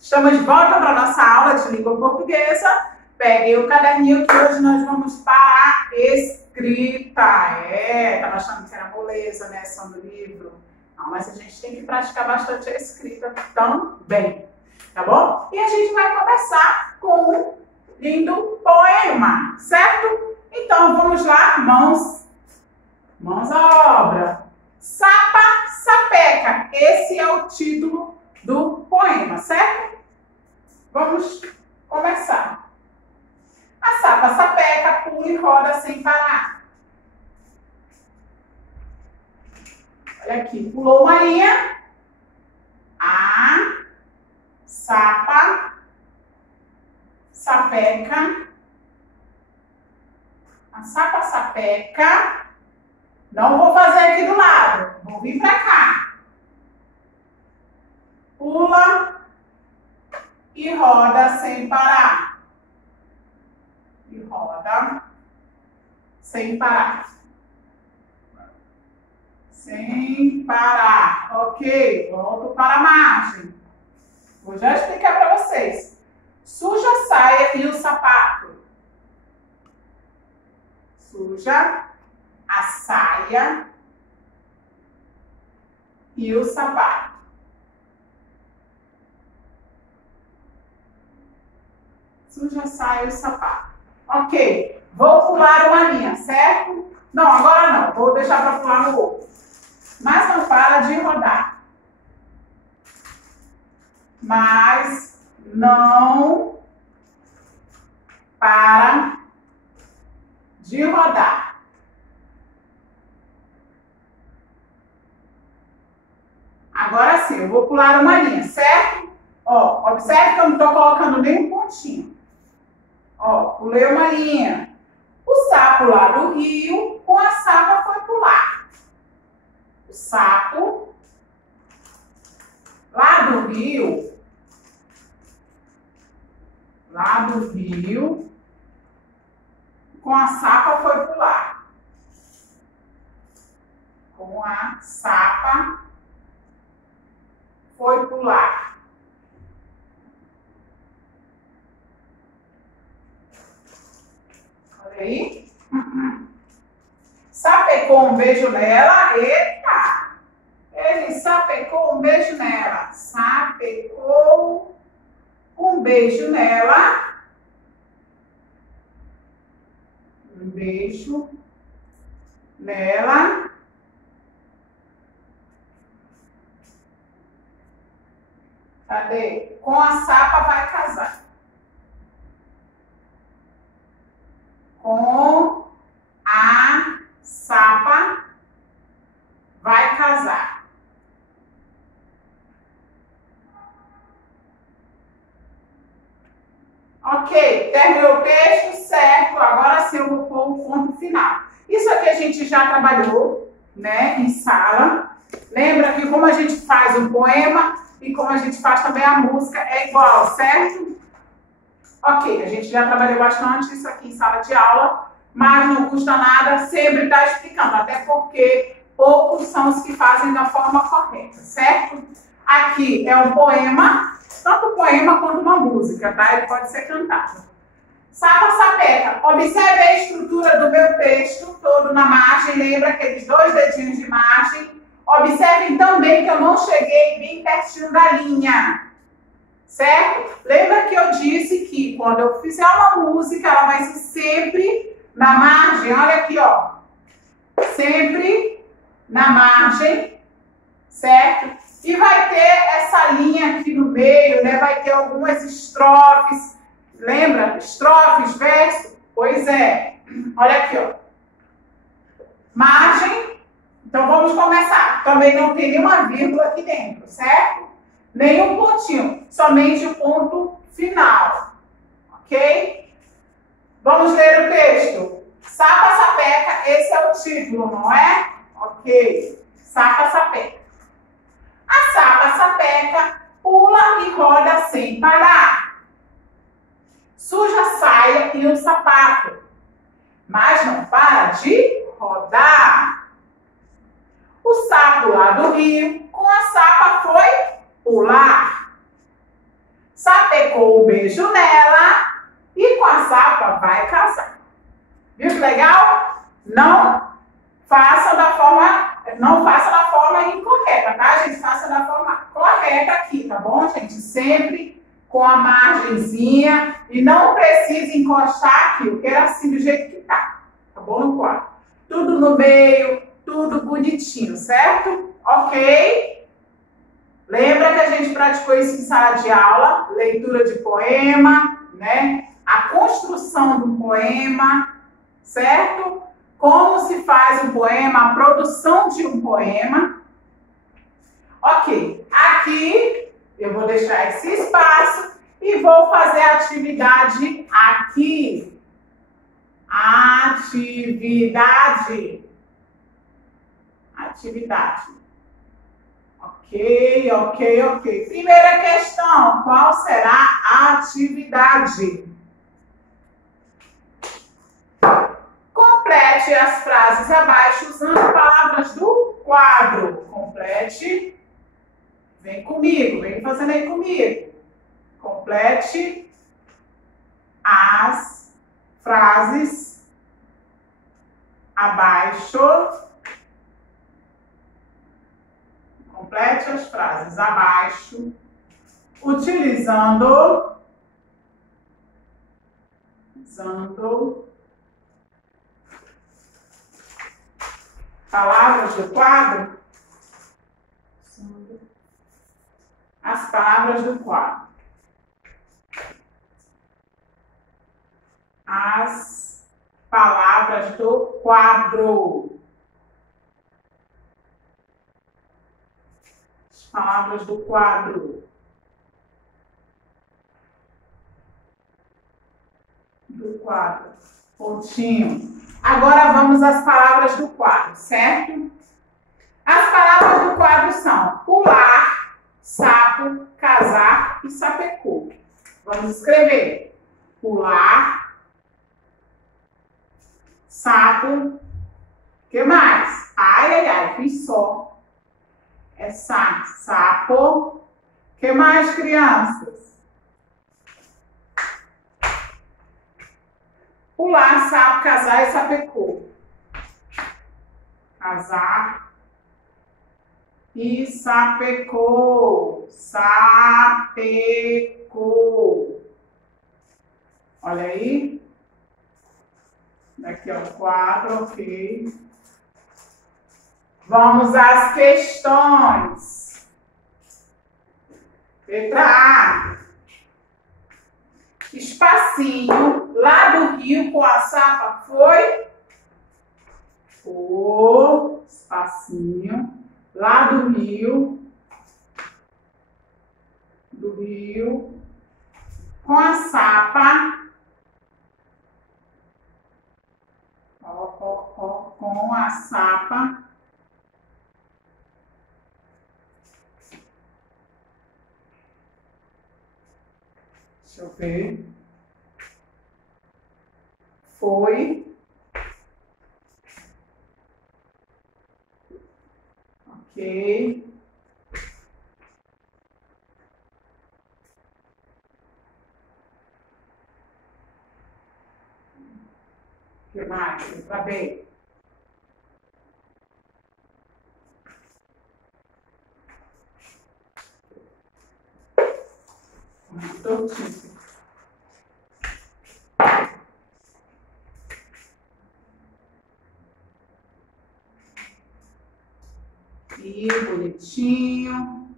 Estamos de volta para a nossa aula de língua portuguesa. Peguem o caderninho que hoje nós vamos para a escrita. Estava achando que era moleza, né, só do livro. Não, mas a gente tem que praticar bastante a escrita também, tá bom? E a gente vai começar com um lindo poema, certo? Então, vamos lá, mãos à obra. Sapa, sapeca. Esse é o título do poema, certo? Vamos começar. A sapa sapeca pula e roda sem parar. Olha aqui, pulou uma linha. A sapa sapeca. A sapa sapeca. Não vou fazer aqui do lado, vou vir pra cá. Pula e roda sem parar. E roda sem parar. Sem parar. Ok, volto para a margem. Vou já explicar para vocês. Suja a saia e o sapato. Suja a saia e o sapato. Suja a saia e o sapato. Ok, vou pular uma linha, certo? Não, agora não, vou deixar para pular no outro. Mas não para de rodar. Mas não para de rodar. Agora sim, eu vou pular uma linha, certo? Ó, observe que eu não estou colocando nem um pontinho. Ó, pulei uma linha. O sapo lá do rio, com a sapa foi pular. O sapo lá do rio, com a sapa foi pular. Com a sapa foi pular. Olha aí. Sapecou um beijo nela. Eita! Ele sapecou um beijo nela. Sapecou um beijo nela. Um beijo nela. Cadê? Com a sapa vai casar. Com a sapa vai casar. Ok, terminou o texto, certo. Agora sim eu vou pôr o ponto final. Isso aqui a gente já trabalhou, né, em sala. Lembra que como a gente faz o poema e como a gente faz também a música é igual, certo? Ok, a gente já trabalhou bastante isso aqui em sala de aula, mas não custa nada sempre estar explicando, até porque poucos são os que fazem da forma correta, certo? Aqui é um poema, tanto um poema quanto uma música, tá? Ele pode ser cantado. Sapa, sapeca. Observe a estrutura do meu texto todo na margem, lembra aqueles 2 dedinhos de margem? Observem também que eu não cheguei bem pertinho da linha. Certo? Lembra que eu disse que quando eu fizer uma música, ela vai ser sempre na margem. Olha aqui, ó. Sempre na margem, certo? E vai ter essa linha aqui no meio, né? Vai ter algumas estrofes. Lembra? Estrofes, verso? Pois é. Olha aqui, ó. Margem. Então vamos começar. Também não tem nenhuma vírgula aqui dentro, certo? Nenhum pontinho, somente o ponto final, ok? Vamos ler o texto. Sapa, sapeca, esse é o título, não é? Ok. Sapa, sapeca. A sapa, sapeca, pula e roda sem parar. Suja a saia e o sapato, mas não para de rodar. O sapo lá do rio, com a sapa foi pular. Sapecou um beijo nela e com a sapa vai casar. Viu que legal? Não faça da forma incorreta, tá, gente? Faça da forma correta aqui, tá bom, gente? Sempre com a margenzinha e não precisa encostar aqui, porque era assim do jeito que tá bom, no quadro? Tudo no meio, tudo bonitinho, certo? Ok? Lembra que a gente praticou isso em sala de aula? Leitura de poema, né? A construção do poema, certo? Como se faz um poema, a produção de um poema. Ok, aqui eu vou deixar esse espaço e vou fazer a atividade aqui. Atividade. Ok. Primeira questão, qual será a atividade? Complete as frases abaixo usando palavras do quadro. Complete. Vem comigo, vem fazendo aí comigo. Complete as frases abaixo. Complete as frases abaixo, utilizando palavras do quadro. As palavras do quadro. As palavras do quadro. As palavras do quadro. Pontinho. Agora vamos às palavras do quadro, certo? As palavras do quadro são pular, sapo, casar e sapecou. Vamos escrever. Pular, sapo, o que mais? Ai, fiz só. Sapo. O que mais, crianças? Pular, sapo, casar e sapecou. Casar e sapecou. Sapecou. Olha aí. Daqui é o quadro, ok. Vamos às questões. Letra A. Espacinho lá do rio com a sapa foi? O espacinho lá do rio Com a sapa. Com a sapa. Deixa eu ver. Foi. Ok. O que mais? Letra B. Tortinho. E bonitinho.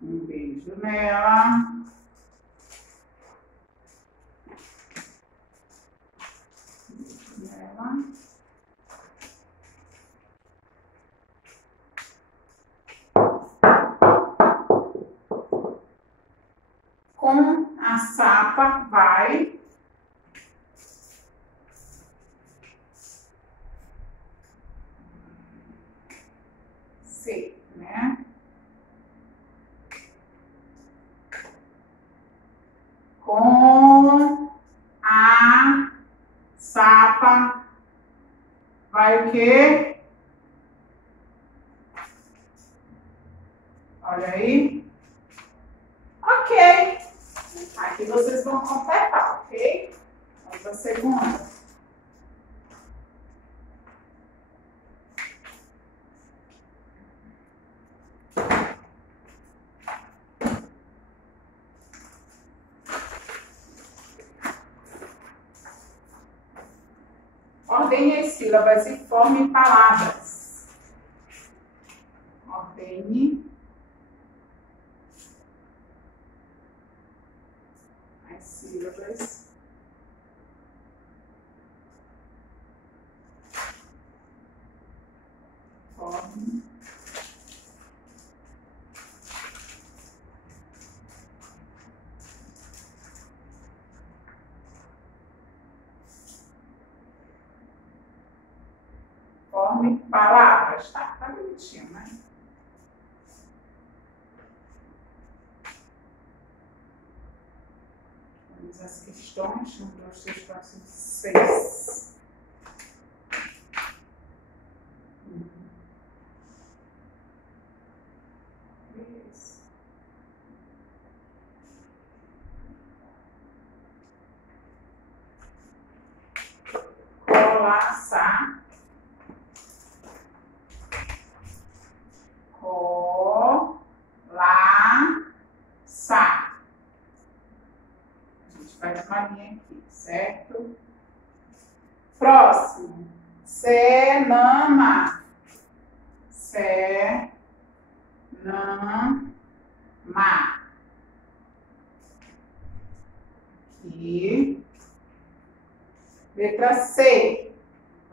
Um beijo nela. Com a sapa vai C, né? Com a sapa vai o quê? Olha aí. Ok. Aqui vocês vão completar, ok? Vamos à segunda. Ordene as sílabas e forme palavras. Ordene as sílabas forme palavras, tá? Tá bonitinho, né? Vamos às questões. 1, 2, 3, 4, 5, 6. Isso. Colaçar. Faz uma linha aqui, certo? Próximo. Cenama. Cenama. Aqui. Letra C.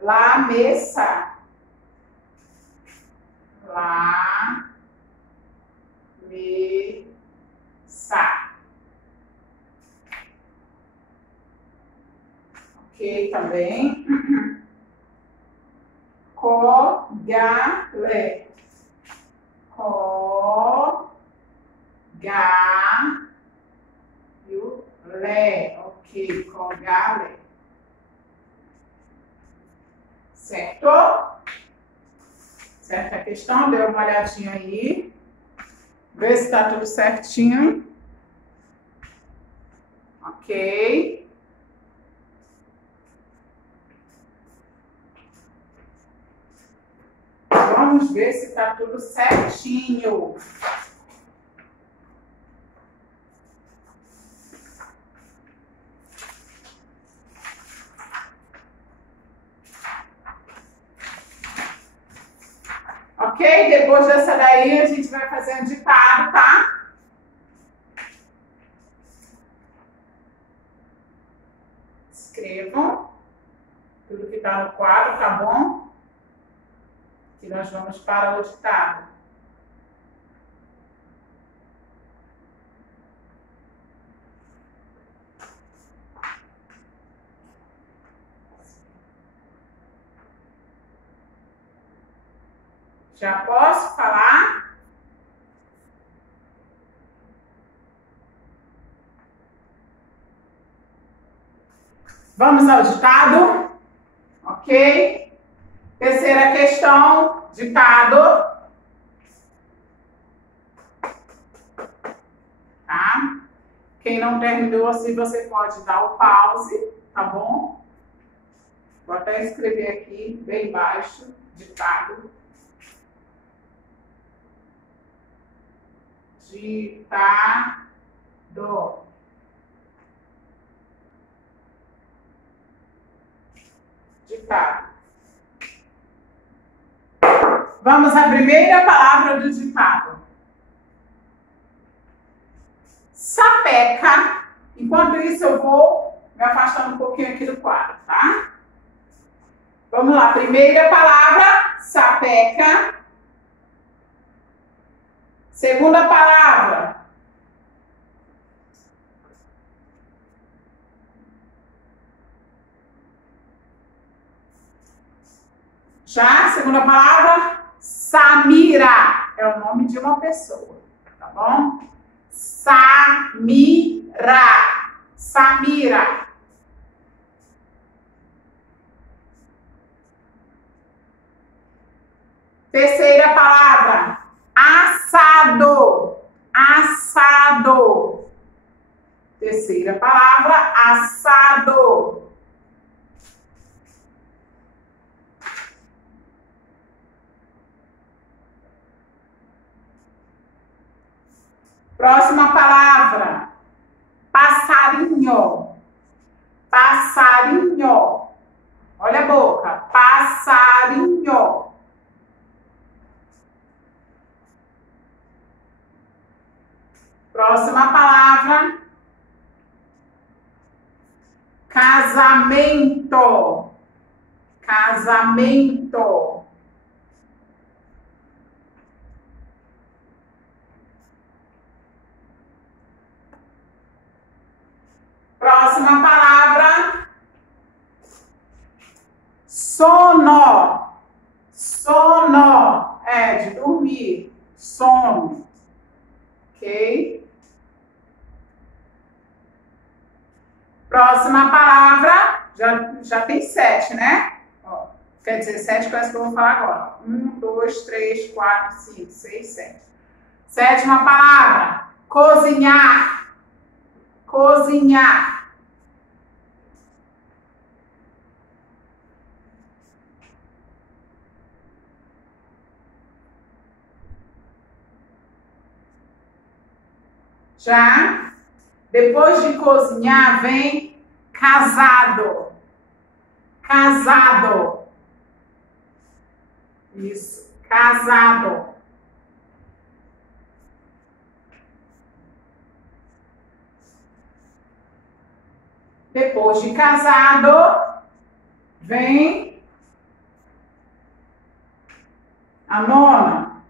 Lamesa. Lamesa. Ok, também. Cogale. Cogale. Ok, cogale. Certo? Certa a questão? Dê uma olhadinha aí. Vê se está tudo certinho. Ok. Vamos ver se está tudo certinho. Ok? Depois dessa daí, a gente vai fazer um ditado, tá? Escrevam tudo que está no quadro, tá bom? E nós vamos para o ditado. Já posso falar? Vamos ao ditado? Ok? Terceira questão, ditado. Tá? Quem não terminou assim, você pode dar o pause, tá bom? Vou até escrever aqui, bem baixo, ditado. Ditado. Ditado. Vamos à primeira palavra do ditado. Sapeca. Enquanto isso, eu vou me afastando um pouquinho aqui do quadro, tá? Vamos lá. Primeira palavra, sapeca. Segunda palavra. Já, segunda palavra, Samira. É o nome de uma pessoa, tá bom? Samira. Samira. Terceira palavra, assado. Assado. Terceira palavra, assado. Próxima palavra, passarinho. Passarinho. Olha a boca. Passarinho. Próxima palavra, casamento. Casamento. Próxima palavra, sono. Sono. É de dormir. Sono. Ok? Próxima palavra, já tem 7, né? Ó, quer dizer, 7 que eu vou falar agora. 1, 2, 3, 4, 5, 6, 7. Sétima palavra, cozinhar. Cozinhar. Já, depois de cozinhar, vem casado. Casado. Isso, casado. Depois de casado, vem a nona.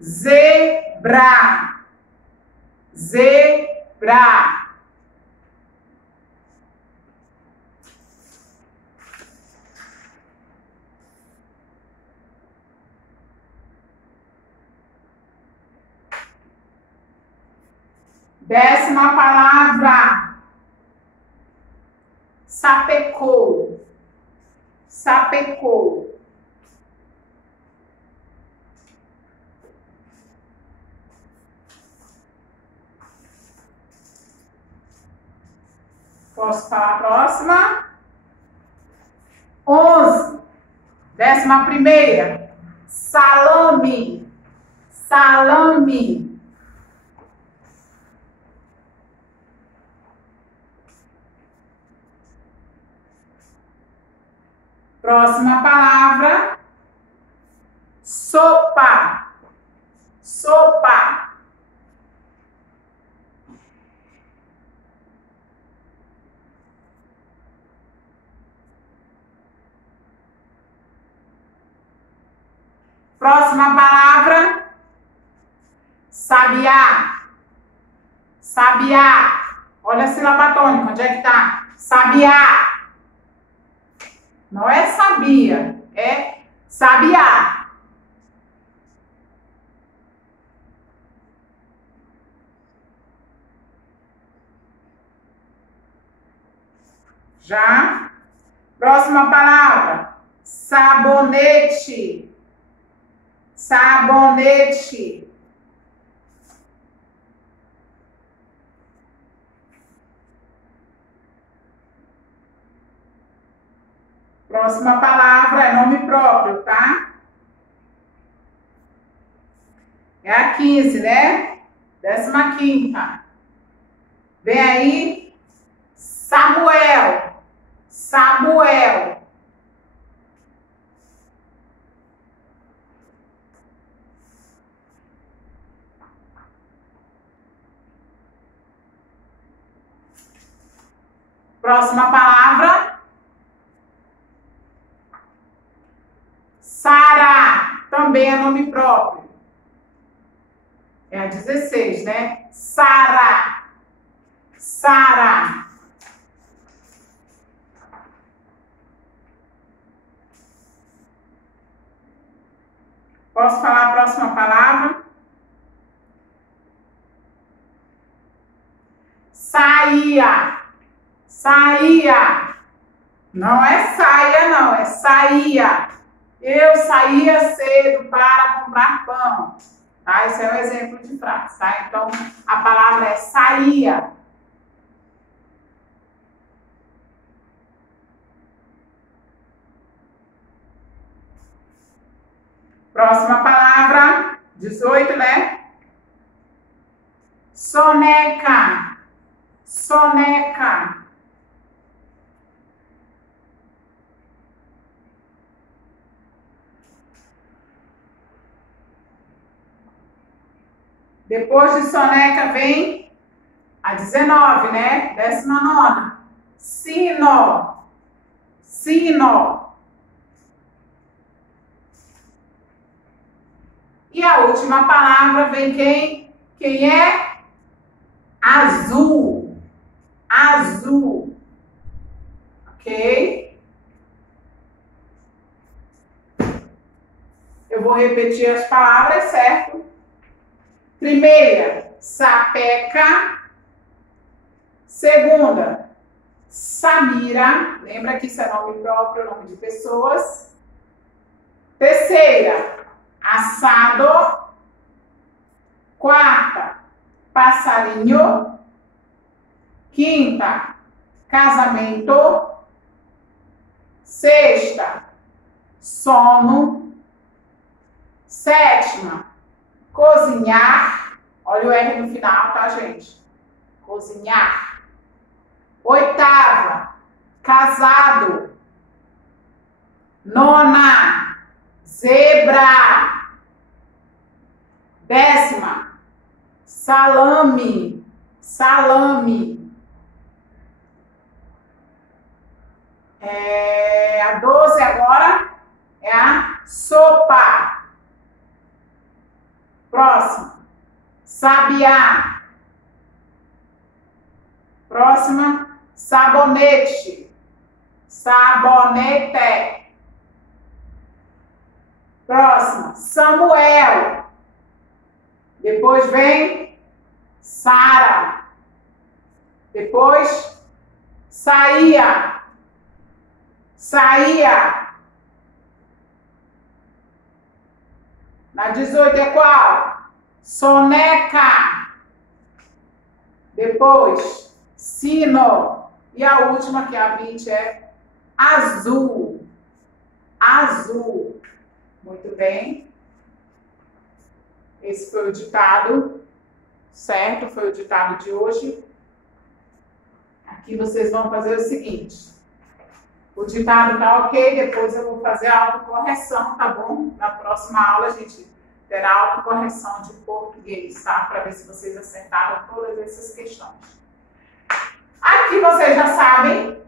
Zebra. Zebra. Décima palavra, sapecou. Sapecou. Posso falar a próxima? 11. 11ª, salame. Salame. Próxima palavra, sopa. Sopa. Próxima palavra, sabiá. Sabiá. Olha a sílaba tônica, onde é que tá? Sabiá. Não é sabia, é sabiá. Já. Próxima palavra. Sabonete. Sabonete. Próxima palavra é nome próprio, tá? É a 15, né? 15ª. Vem aí, Samuel. Samuel. Próxima palavra. Sara. Também é nome próprio. É a 16, né? Sara. Sara. Posso falar a próxima palavra? Saía. Saía. Não é saia, não. É saía. Eu saía cedo para comprar pão. Tá? Esse é um exemplo de frase, tá? Então, a palavra é saía. Próxima palavra, 18, né? Soneca. Soneca. Depois de soneca vem a 19, né? 19ª. Sino. Sino. E a última palavra vem quem? Quem é? Azul. Azul. Ok? Eu vou repetir as palavras, certo? Primeira, sapeca. Segunda, Samira. Lembra que isso é nome próprio, nome de pessoas. Terceira, assado. Quarta, passarinho. Quinta, casamento. Sexta, sono. Sétima, cozinhar. Olha o R no final, tá, gente? Cozinhar. Oitava, casado. Nona, zebra. Décima, salame. Salame. A 12 agora é a sopa. Próxima, sabiá. Próxima, sabonete. Sabonete. Próxima, Samuel. Depois vem Sara. Depois, saía. Saía. Na 18 é qual? Soneca. Depois, sino. E a última, que é a 20, é azul. Azul. Muito bem. Esse foi o ditado, certo? Foi o ditado de hoje. Aqui vocês vão fazer o seguinte. O ditado tá ok, depois eu vou fazer a autocorreção, tá bom? Na próxima aula a gente terá autocorreção de português, tá? Para ver se vocês acertaram todas essas questões. Aqui vocês já sabem,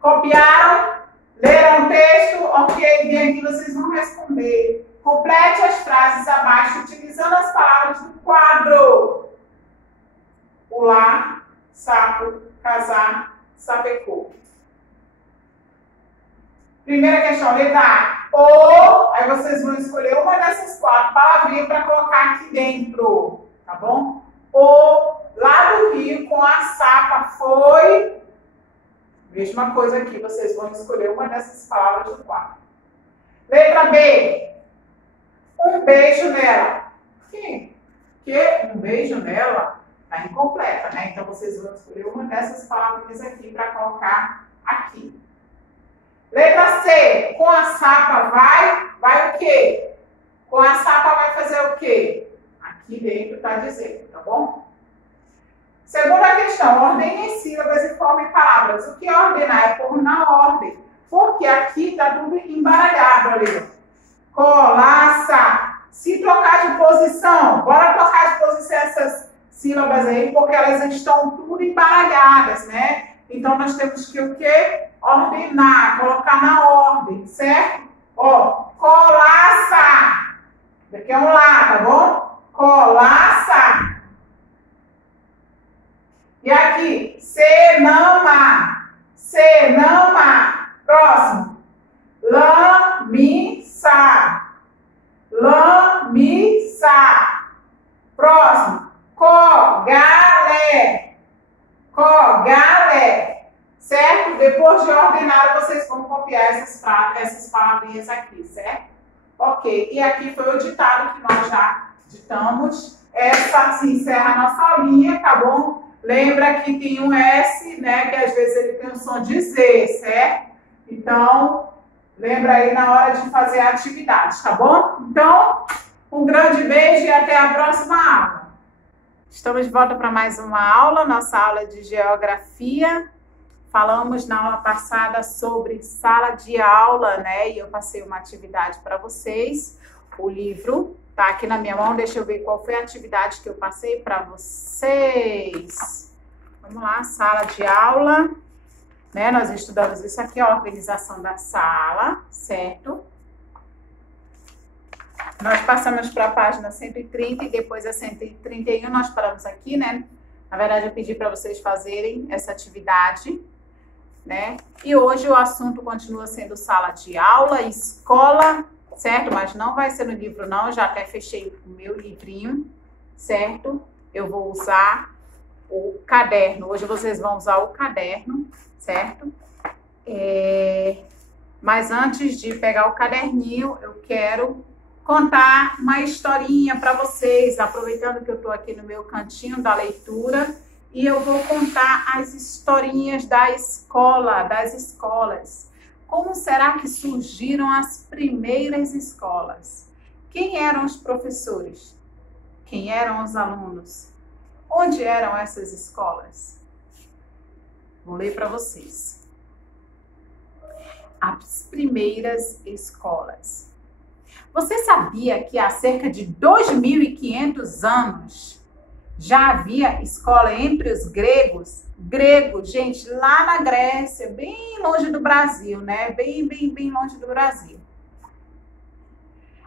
copiaram, leram o texto, ok? Bem, aqui vocês vão responder. Complete as frases abaixo utilizando as palavras do quadro. Pular, sapo, casar, sapecou. Primeira questão, letra A. O, aí vocês vão escolher uma dessas 4 palavrinhas para colocar aqui dentro, tá bom? O, lá do Rio, com a sapa, foi Mesma coisa aqui, vocês vão escolher uma dessas palavras do quadro. Letra B. Um beijo nela. Sim. Que um beijo nela está incompleta, né? Então, vocês vão escolher uma dessas palavras aqui para colocar aqui. Letra C. Com a sapa vai o quê? Com a sapa vai fazer o quê? Aqui dentro está dizendo, tá bom? Segunda questão. Ordene sílabas e forme palavras. O que é ordenar? É pôr na ordem. Porque aqui está tudo embaralhado ali. Colaça. Se trocar de posição, bora trocar de posição essas sílabas aí, porque elas estão tudo embaralhadas, né? Então, nós temos que o quê? Ordenar, colocar na ordem, certo? Ó, colaça. Daqui é um lá, tá bom? Colaça. E aqui, cenama. Cenama. Próximo. Lamiça. Lamiça. Próximo. Cogalé. Cogalé. Certo? Depois de ordenar, vocês vão copiar essas palavrinhas aqui, certo? Ok. E aqui foi o ditado que nós já ditamos. Essa se encerra a nossa aulinha, tá bom? Lembra que tem um S, né? Que às vezes ele tem o som de Z, certo? Então, lembra aí na hora de fazer a atividade, tá bom? Então, um grande beijo e até a próxima aula. Estamos de volta para mais uma aula, nossa aula de geografia. Falamos na aula passada sobre sala de aula, né? E eu passei uma atividade para vocês. O livro tá aqui na minha mão. Deixa eu ver qual foi a atividade que eu passei para vocês. Vamos lá, sala de aula. Né? Nós estudamos isso aqui, a organização da sala, certo? Nós passamos para a página 130 e depois a 131 nós paramos aqui, né? Na verdade, eu pedi para vocês fazerem essa atividade, né? E hoje o assunto continua sendo sala de aula, escola, certo? Mas não vai ser no livro não, eu já até fechei o meu livrinho, certo? Eu vou usar o caderno, hoje vocês vão usar o caderno, certo? Mas antes de pegar o caderninho, eu quero contar uma historinha para vocês, aproveitando que eu estou aqui no meu cantinho da leitura, e eu vou contar as historinhas da escola, das escolas. Como será que surgiram as primeiras escolas? Quem eram os professores? Quem eram os alunos? Onde eram essas escolas? Vou ler para vocês. As primeiras escolas. Você sabia que há cerca de 2.500 anos já havia escola entre os gregos? Grego, gente, lá na Grécia, bem longe do Brasil, né? Bem longe do Brasil.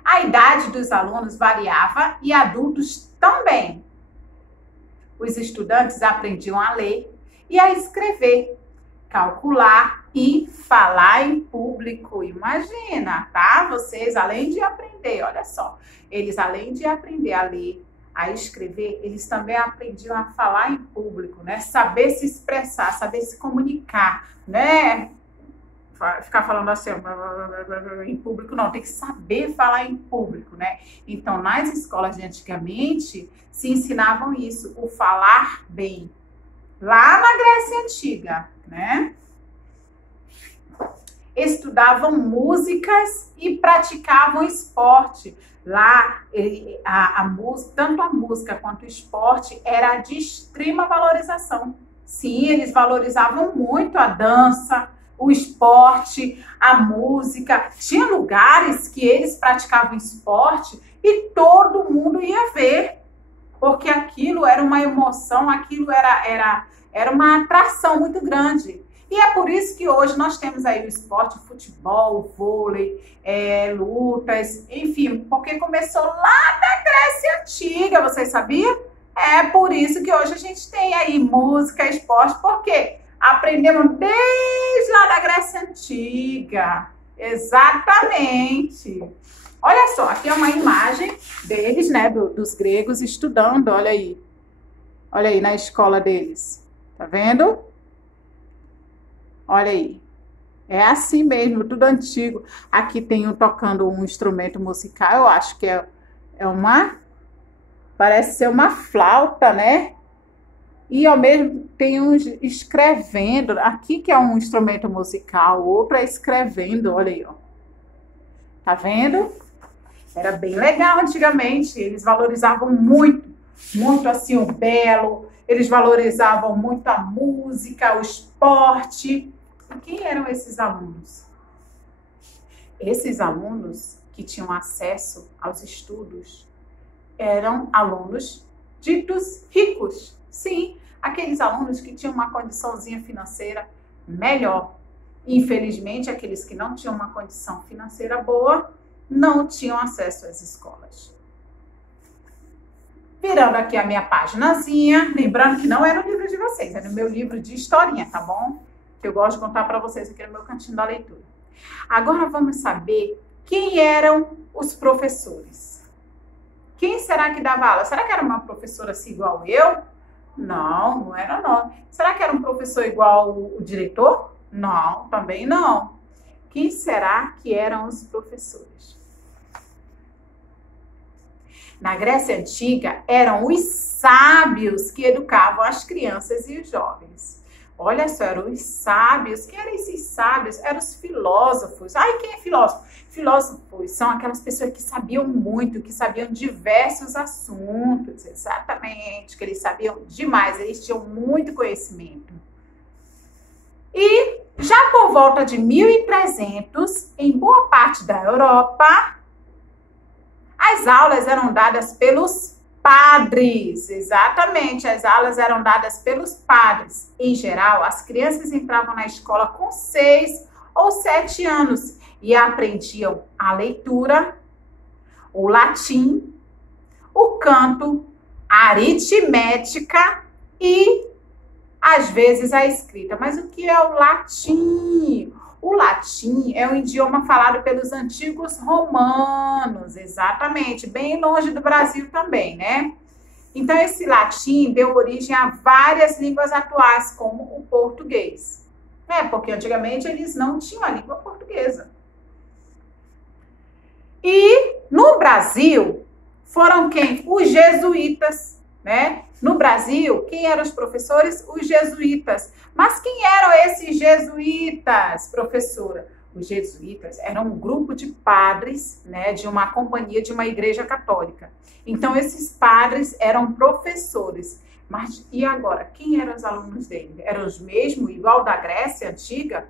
A idade dos alunos variava e adultos também. Os estudantes aprendiam a ler e a escrever, calcular e falar em público. Imagina, tá? Vocês, além de aprender, olha só, eles além de aprender a ler, a escrever, eles também aprendiam a falar em público, né? Saber se expressar, saber se comunicar, né? Ficar falando assim, em público, não, tem que saber falar em público, né? Então, nas escolas de antigamente, se ensinavam isso, o falar bem. Lá na Grécia Antiga, né? Estudavam músicas e praticavam esporte. Lá, tanto a música quanto o esporte era de extrema valorização. Sim, eles valorizavam muito a dança, o esporte, a música. Tinha lugares que eles praticavam esporte e todo mundo ia ver, porque aquilo era uma emoção, aquilo era uma atração muito grande. E é por isso que hoje nós temos aí o esporte, futebol, vôlei, lutas, enfim, porque começou lá da Grécia Antiga, vocês sabiam? É por isso que hoje a gente tem aí música, esporte, porque aprendemos desde lá da Grécia Antiga. Exatamente. Olha só, aqui é uma imagem deles, né, dos gregos estudando, olha aí na escola deles, tá vendo? Olha aí. É assim mesmo, tudo antigo. Aqui tem um tocando um instrumento musical, eu acho que é uma... Parece ser uma flauta, né? E ao mesmo tem uns escrevendo. Aqui que é um instrumento musical, o outro é escrevendo, olha aí, ó. Tá vendo? Era bem legal antigamente. Eles valorizavam muito, muito assim o belo. Eles valorizavam muito a música, o esporte. E quem eram esses alunos? Esses alunos que tinham acesso aos estudos eram alunos ditos ricos. Sim, aqueles alunos que tinham uma condiçãozinha financeira melhor. Infelizmente, aqueles que não tinham uma condição financeira boa não tinham acesso às escolas. Virando aqui a minha paginazinha, lembrando que não é no livro de vocês, é no meu livro de historinha, tá bom? Que eu gosto de contar para vocês aqui no meu cantinho da leitura. Agora vamos saber quem eram os professores. Quem será que dava aula? Será que era uma professora assim igual eu? Não, não era não. Será que era um professor igual o diretor? Não, também não. Quem será que eram os professores? Na Grécia Antiga, eram os sábios que educavam as crianças e os jovens. Olha só, eram os sábios. Quem eram esses sábios? Eram os filósofos. Ai, quem é filósofo? Filósofos são aquelas pessoas que sabiam muito, que sabiam diversos assuntos. Exatamente, que eles sabiam demais. Eles tinham muito conhecimento. E já por volta de 1300, em boa parte da Europa, as aulas eram dadas pelos padres. Exatamente, as aulas eram dadas pelos padres. Em geral, as crianças entravam na escola com 6 ou 7 anos e aprendiam a leitura, o latim, o canto, a aritmética e, às vezes, a escrita. Mas o que é o latim? O latim é um idioma falado pelos antigos romanos, exatamente, bem longe do Brasil também, né? Então, esse latim deu origem a várias línguas atuais, como o português. Porque antigamente eles não tinham a língua portuguesa. E no Brasil, foram quem? Os jesuítas, né? No Brasil, quem eram os professores? Os jesuítas. Mas quem eram esses jesuítas, professora? Os jesuítas eram um grupo de padres, né, de uma companhia de uma igreja católica. Então, esses padres eram professores. Mas e agora? Quem eram os alunos dele? Eram os mesmos, igual da Grécia Antiga?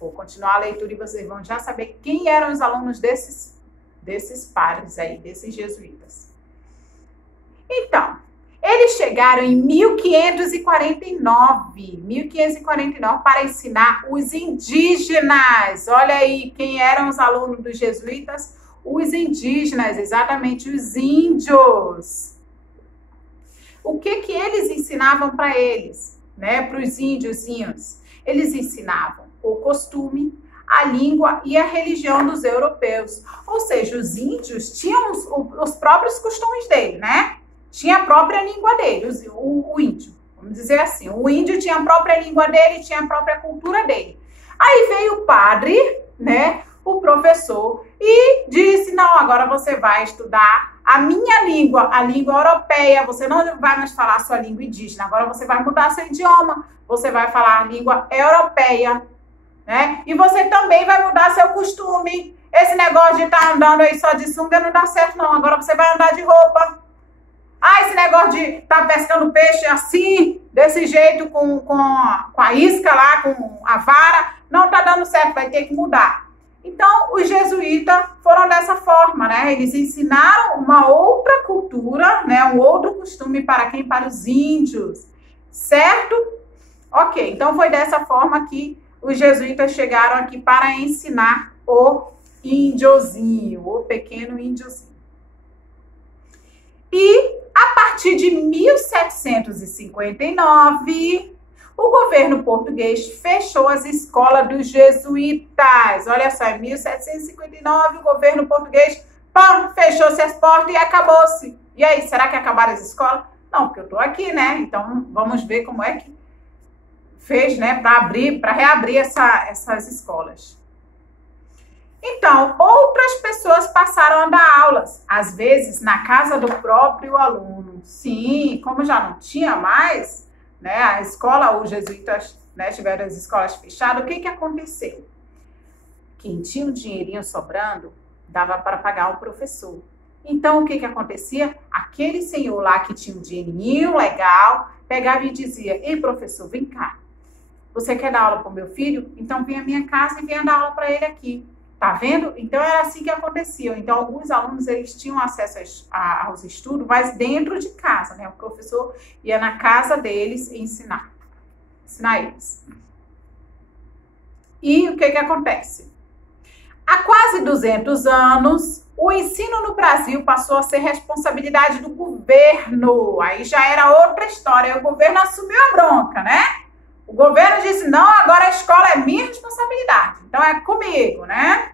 Vou continuar a leitura e vocês vão já saber quem eram os alunos desses padres aí, desses jesuítas. Então, eles chegaram em 1549 para ensinar os indígenas. Olha aí, quem eram os alunos dos jesuítas? Os indígenas, exatamente, os índios. O que eles ensinavam para eles, né? Para os índiozinhos? Eles ensinavam o costume, a língua e a religião dos europeus. Ou seja, os índios tinham os próprios costumes dele, né? Tinha a própria língua dele, o índio, vamos dizer assim. O índio tinha a própria língua dele, tinha a própria cultura dele. Aí veio o padre, né, o professor, e disse, não, agora você vai estudar a minha língua, a língua europeia. Você não vai mais falar a sua língua indígena, agora você vai mudar seu idioma. Você vai falar a língua europeia, né? E você também vai mudar seu costume. Esse negócio de estar andando aí só de sunga não dá certo, não. Agora você vai andar de roupa. Esse negócio de estar pescando peixe assim, desse jeito, com a isca lá, com a vara, não tá dando certo, vai ter que mudar. Então, os jesuítas foram dessa forma, né? Eles ensinaram uma outra cultura, né? Um outro costume para quem? Para os índios, certo? Ok, então foi dessa forma que os jesuítas chegaram aqui para ensinar o índiozinho, o pequeno índiozinho. E a partir de 1759, o governo português fechou as escolas dos jesuítas. Olha só, em 1759, o governo português fechou-se as portas e acabou-se. E aí, será que acabaram as escolas? Não, porque eu estou aqui, né? Então, vamos ver como é que fez, né, para reabrir essas escolas. Então, outras pessoas passaram a dar aulas, às vezes na casa do próprio aluno. Sim, como já não tinha mais, né, a escola, os jesuítas, né, tiveram as escolas fechadas, o que aconteceu? Quem tinha um dinheirinho sobrando, dava para pagar o professor. Então, o que acontecia? Aquele senhor lá que tinha um dinheirinho legal, pegava e dizia: ei, professor, vem cá. Você quer dar aula para o meu filho? Então, vem à minha casa e venha dar aula para ele aqui. Tá vendo? Então, era assim que acontecia. Então, alguns alunos, eles tinham acesso aos estudos, mas dentro de casa, né? O professor ia na casa deles ensinar eles. E o que acontece? Há quase 200 anos, o ensino no Brasil passou a ser responsabilidade do governo. Aí já era outra história. O governo assumiu a bronca, né? O governo disse: não, agora a escola é minha responsabilidade. Então é comigo, né?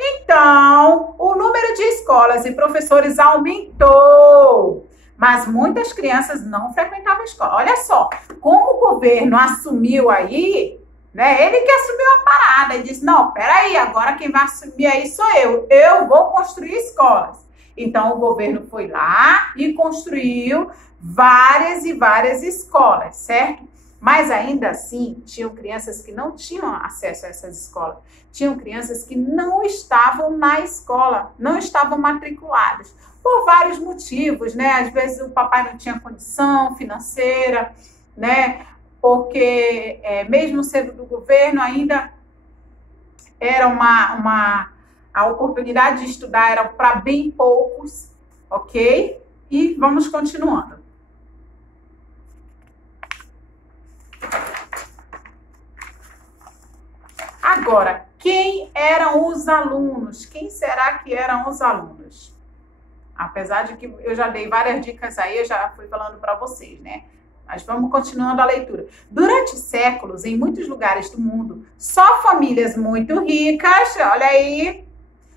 Então, o número de escolas e professores aumentou. Mas muitas crianças não frequentavam a escola. Olha só, como o governo assumiu aí, né? Ele que assumiu a parada e disse: não, peraí, agora quem vai assumir aí sou eu vou construir escolas. Então o governo foi lá e construiu várias e várias escolas, certo? Mas ainda assim, tinham crianças que não tinham acesso a essas escolas. Tinham crianças que não estavam na escola, não estavam matriculadas, por vários motivos, né? Às vezes o papai não tinha condição financeira, né? Porque mesmo sendo do governo, ainda era a oportunidade de estudar era para bem poucos, ok? E vamos continuando. Agora, quem eram os alunos? Quem será que eram os alunos? Apesar de que eu já dei várias dicas aí, eu já fui falando para vocês, né? Mas vamos continuando a leitura. Durante séculos, em muitos lugares do mundo, só famílias muito ricas, olha aí,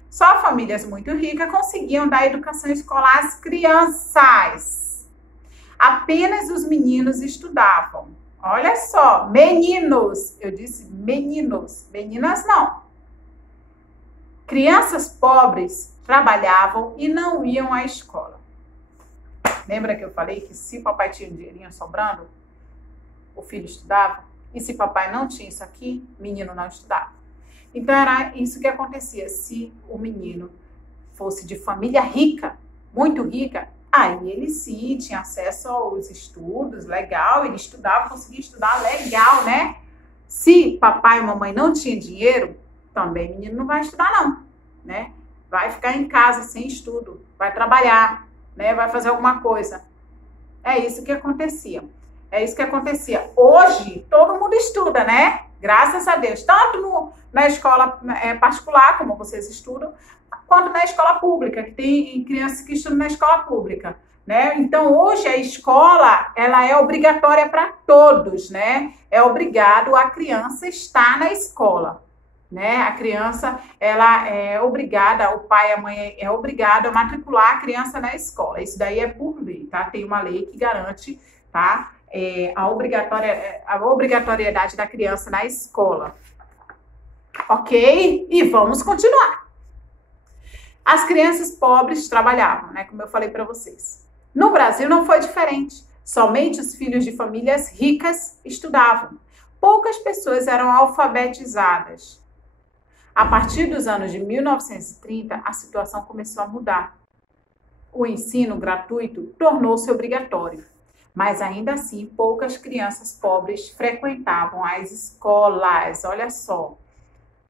só famílias muito ricas conseguiam dar educação escolar às crianças. Apenas os meninos estudavam. Olha só, meninos, eu disse meninos, meninas não. Crianças pobres trabalhavam e não iam à escola. Lembra que eu falei que se papai tinha um dinheirinho sobrando, o filho estudava? E se papai não tinha isso aqui, o menino não estudava. Então era isso que acontecia. Se o menino fosse de família rica, muito rica, aí ele sim tinha acesso aos estudos, legal, ele estudava, conseguia estudar, legal, né? Se papai e mamãe não tinham dinheiro, também o menino não vai estudar não, né? Vai ficar em casa sem estudo, vai trabalhar, né? Vai fazer alguma coisa. É isso que acontecia. É isso que acontecia. Hoje, todo mundo estuda, né? Graças a Deus. Tanto na escola particular, como vocês estudam, quanto na escola pública, que tem crianças que estudam na escola pública, né? Então, hoje a escola, ela é obrigatória para todos, né? É obrigado a criança estar na escola, né? A criança, ela é obrigada, o pai e a mãe é obrigado a matricular a criança na escola. Isso daí é por lei, tá? Tem uma lei que garante, tá? A obrigatoriedade da criança na escola. Ok? E vamos continuar. As crianças pobres trabalhavam, né? Como eu falei para vocês. No Brasil não foi diferente. Somente os filhos de famílias ricas estudavam. Poucas pessoas eram alfabetizadas. A partir dos anos de 1930, a situação começou a mudar. O ensino gratuito tornou-se obrigatório. Mas ainda assim, poucas crianças pobres frequentavam as escolas. Olha só,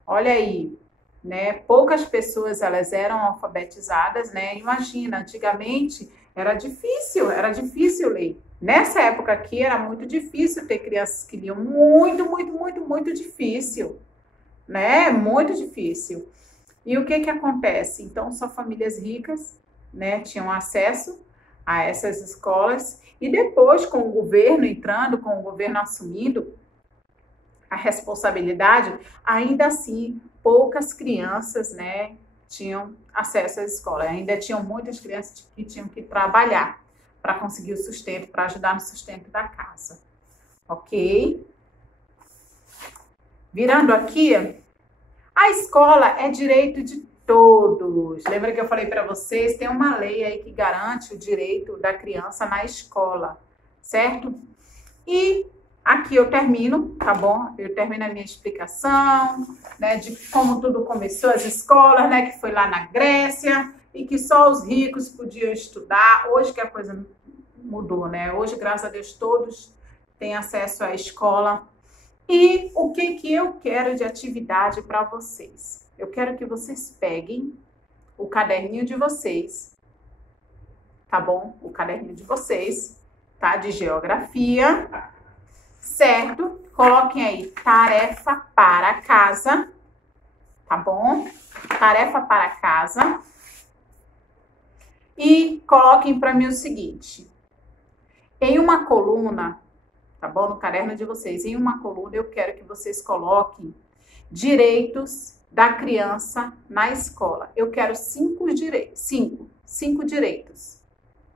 olha aí, né? Poucas pessoas elas eram alfabetizadas, né? Imagina, antigamente era difícil ler. Nessa época aqui era muito difícil ter crianças que liam, muito difícil, né? Muito difícil. E o que acontece? Então, só famílias ricas, né, tinham acesso a essas escolas. E depois, com o governo entrando, com o governo assumindo a responsabilidade, ainda assim, poucas crianças, né, tinham acesso às escolas. Ainda tinham muitas crianças que tinham que trabalhar para conseguir o sustento, para ajudar no sustento da casa. Ok? Virando aqui, a escola é direito de todos. Lembra que eu falei para vocês? Tem uma lei aí que garante o direito da criança na escola, certo? E aqui eu termino, tá bom? Eu termino a minha explicação, né, de como tudo começou, as escolas, né, que foi lá na Grécia e que só os ricos podiam estudar. Hoje que a coisa mudou, né? Hoje, graças a Deus, todos têm acesso à escola. E o que eu quero de atividade para vocês? Eu quero que vocês peguem o caderninho de vocês, tá bom? O caderninho de vocês, tá? De geografia, certo? Coloquem aí tarefa para casa, tá bom? Tarefa para casa. E coloquem para mim o seguinte, em uma coluna, tá bom? No caderno de vocês, em uma coluna eu quero que vocês coloquem direitos da criança na escola. Eu quero 5 direitos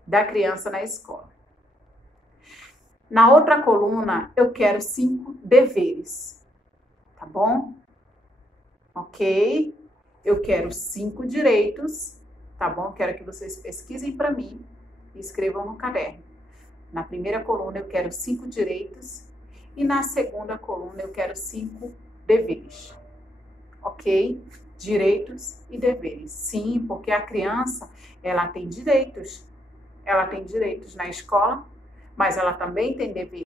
da criança na escola. Na outra coluna, eu quero 5 deveres, tá bom? Ok? Eu quero 5 direitos, tá bom? Quero que vocês pesquisem para mim e escrevam no caderno. Na primeira coluna, eu quero 5 direitos e na segunda coluna, eu quero 5 deveres. Ok? Direitos e deveres. Sim, porque a criança, ela tem direitos. Ela tem direitos na escola, mas ela também tem deveres.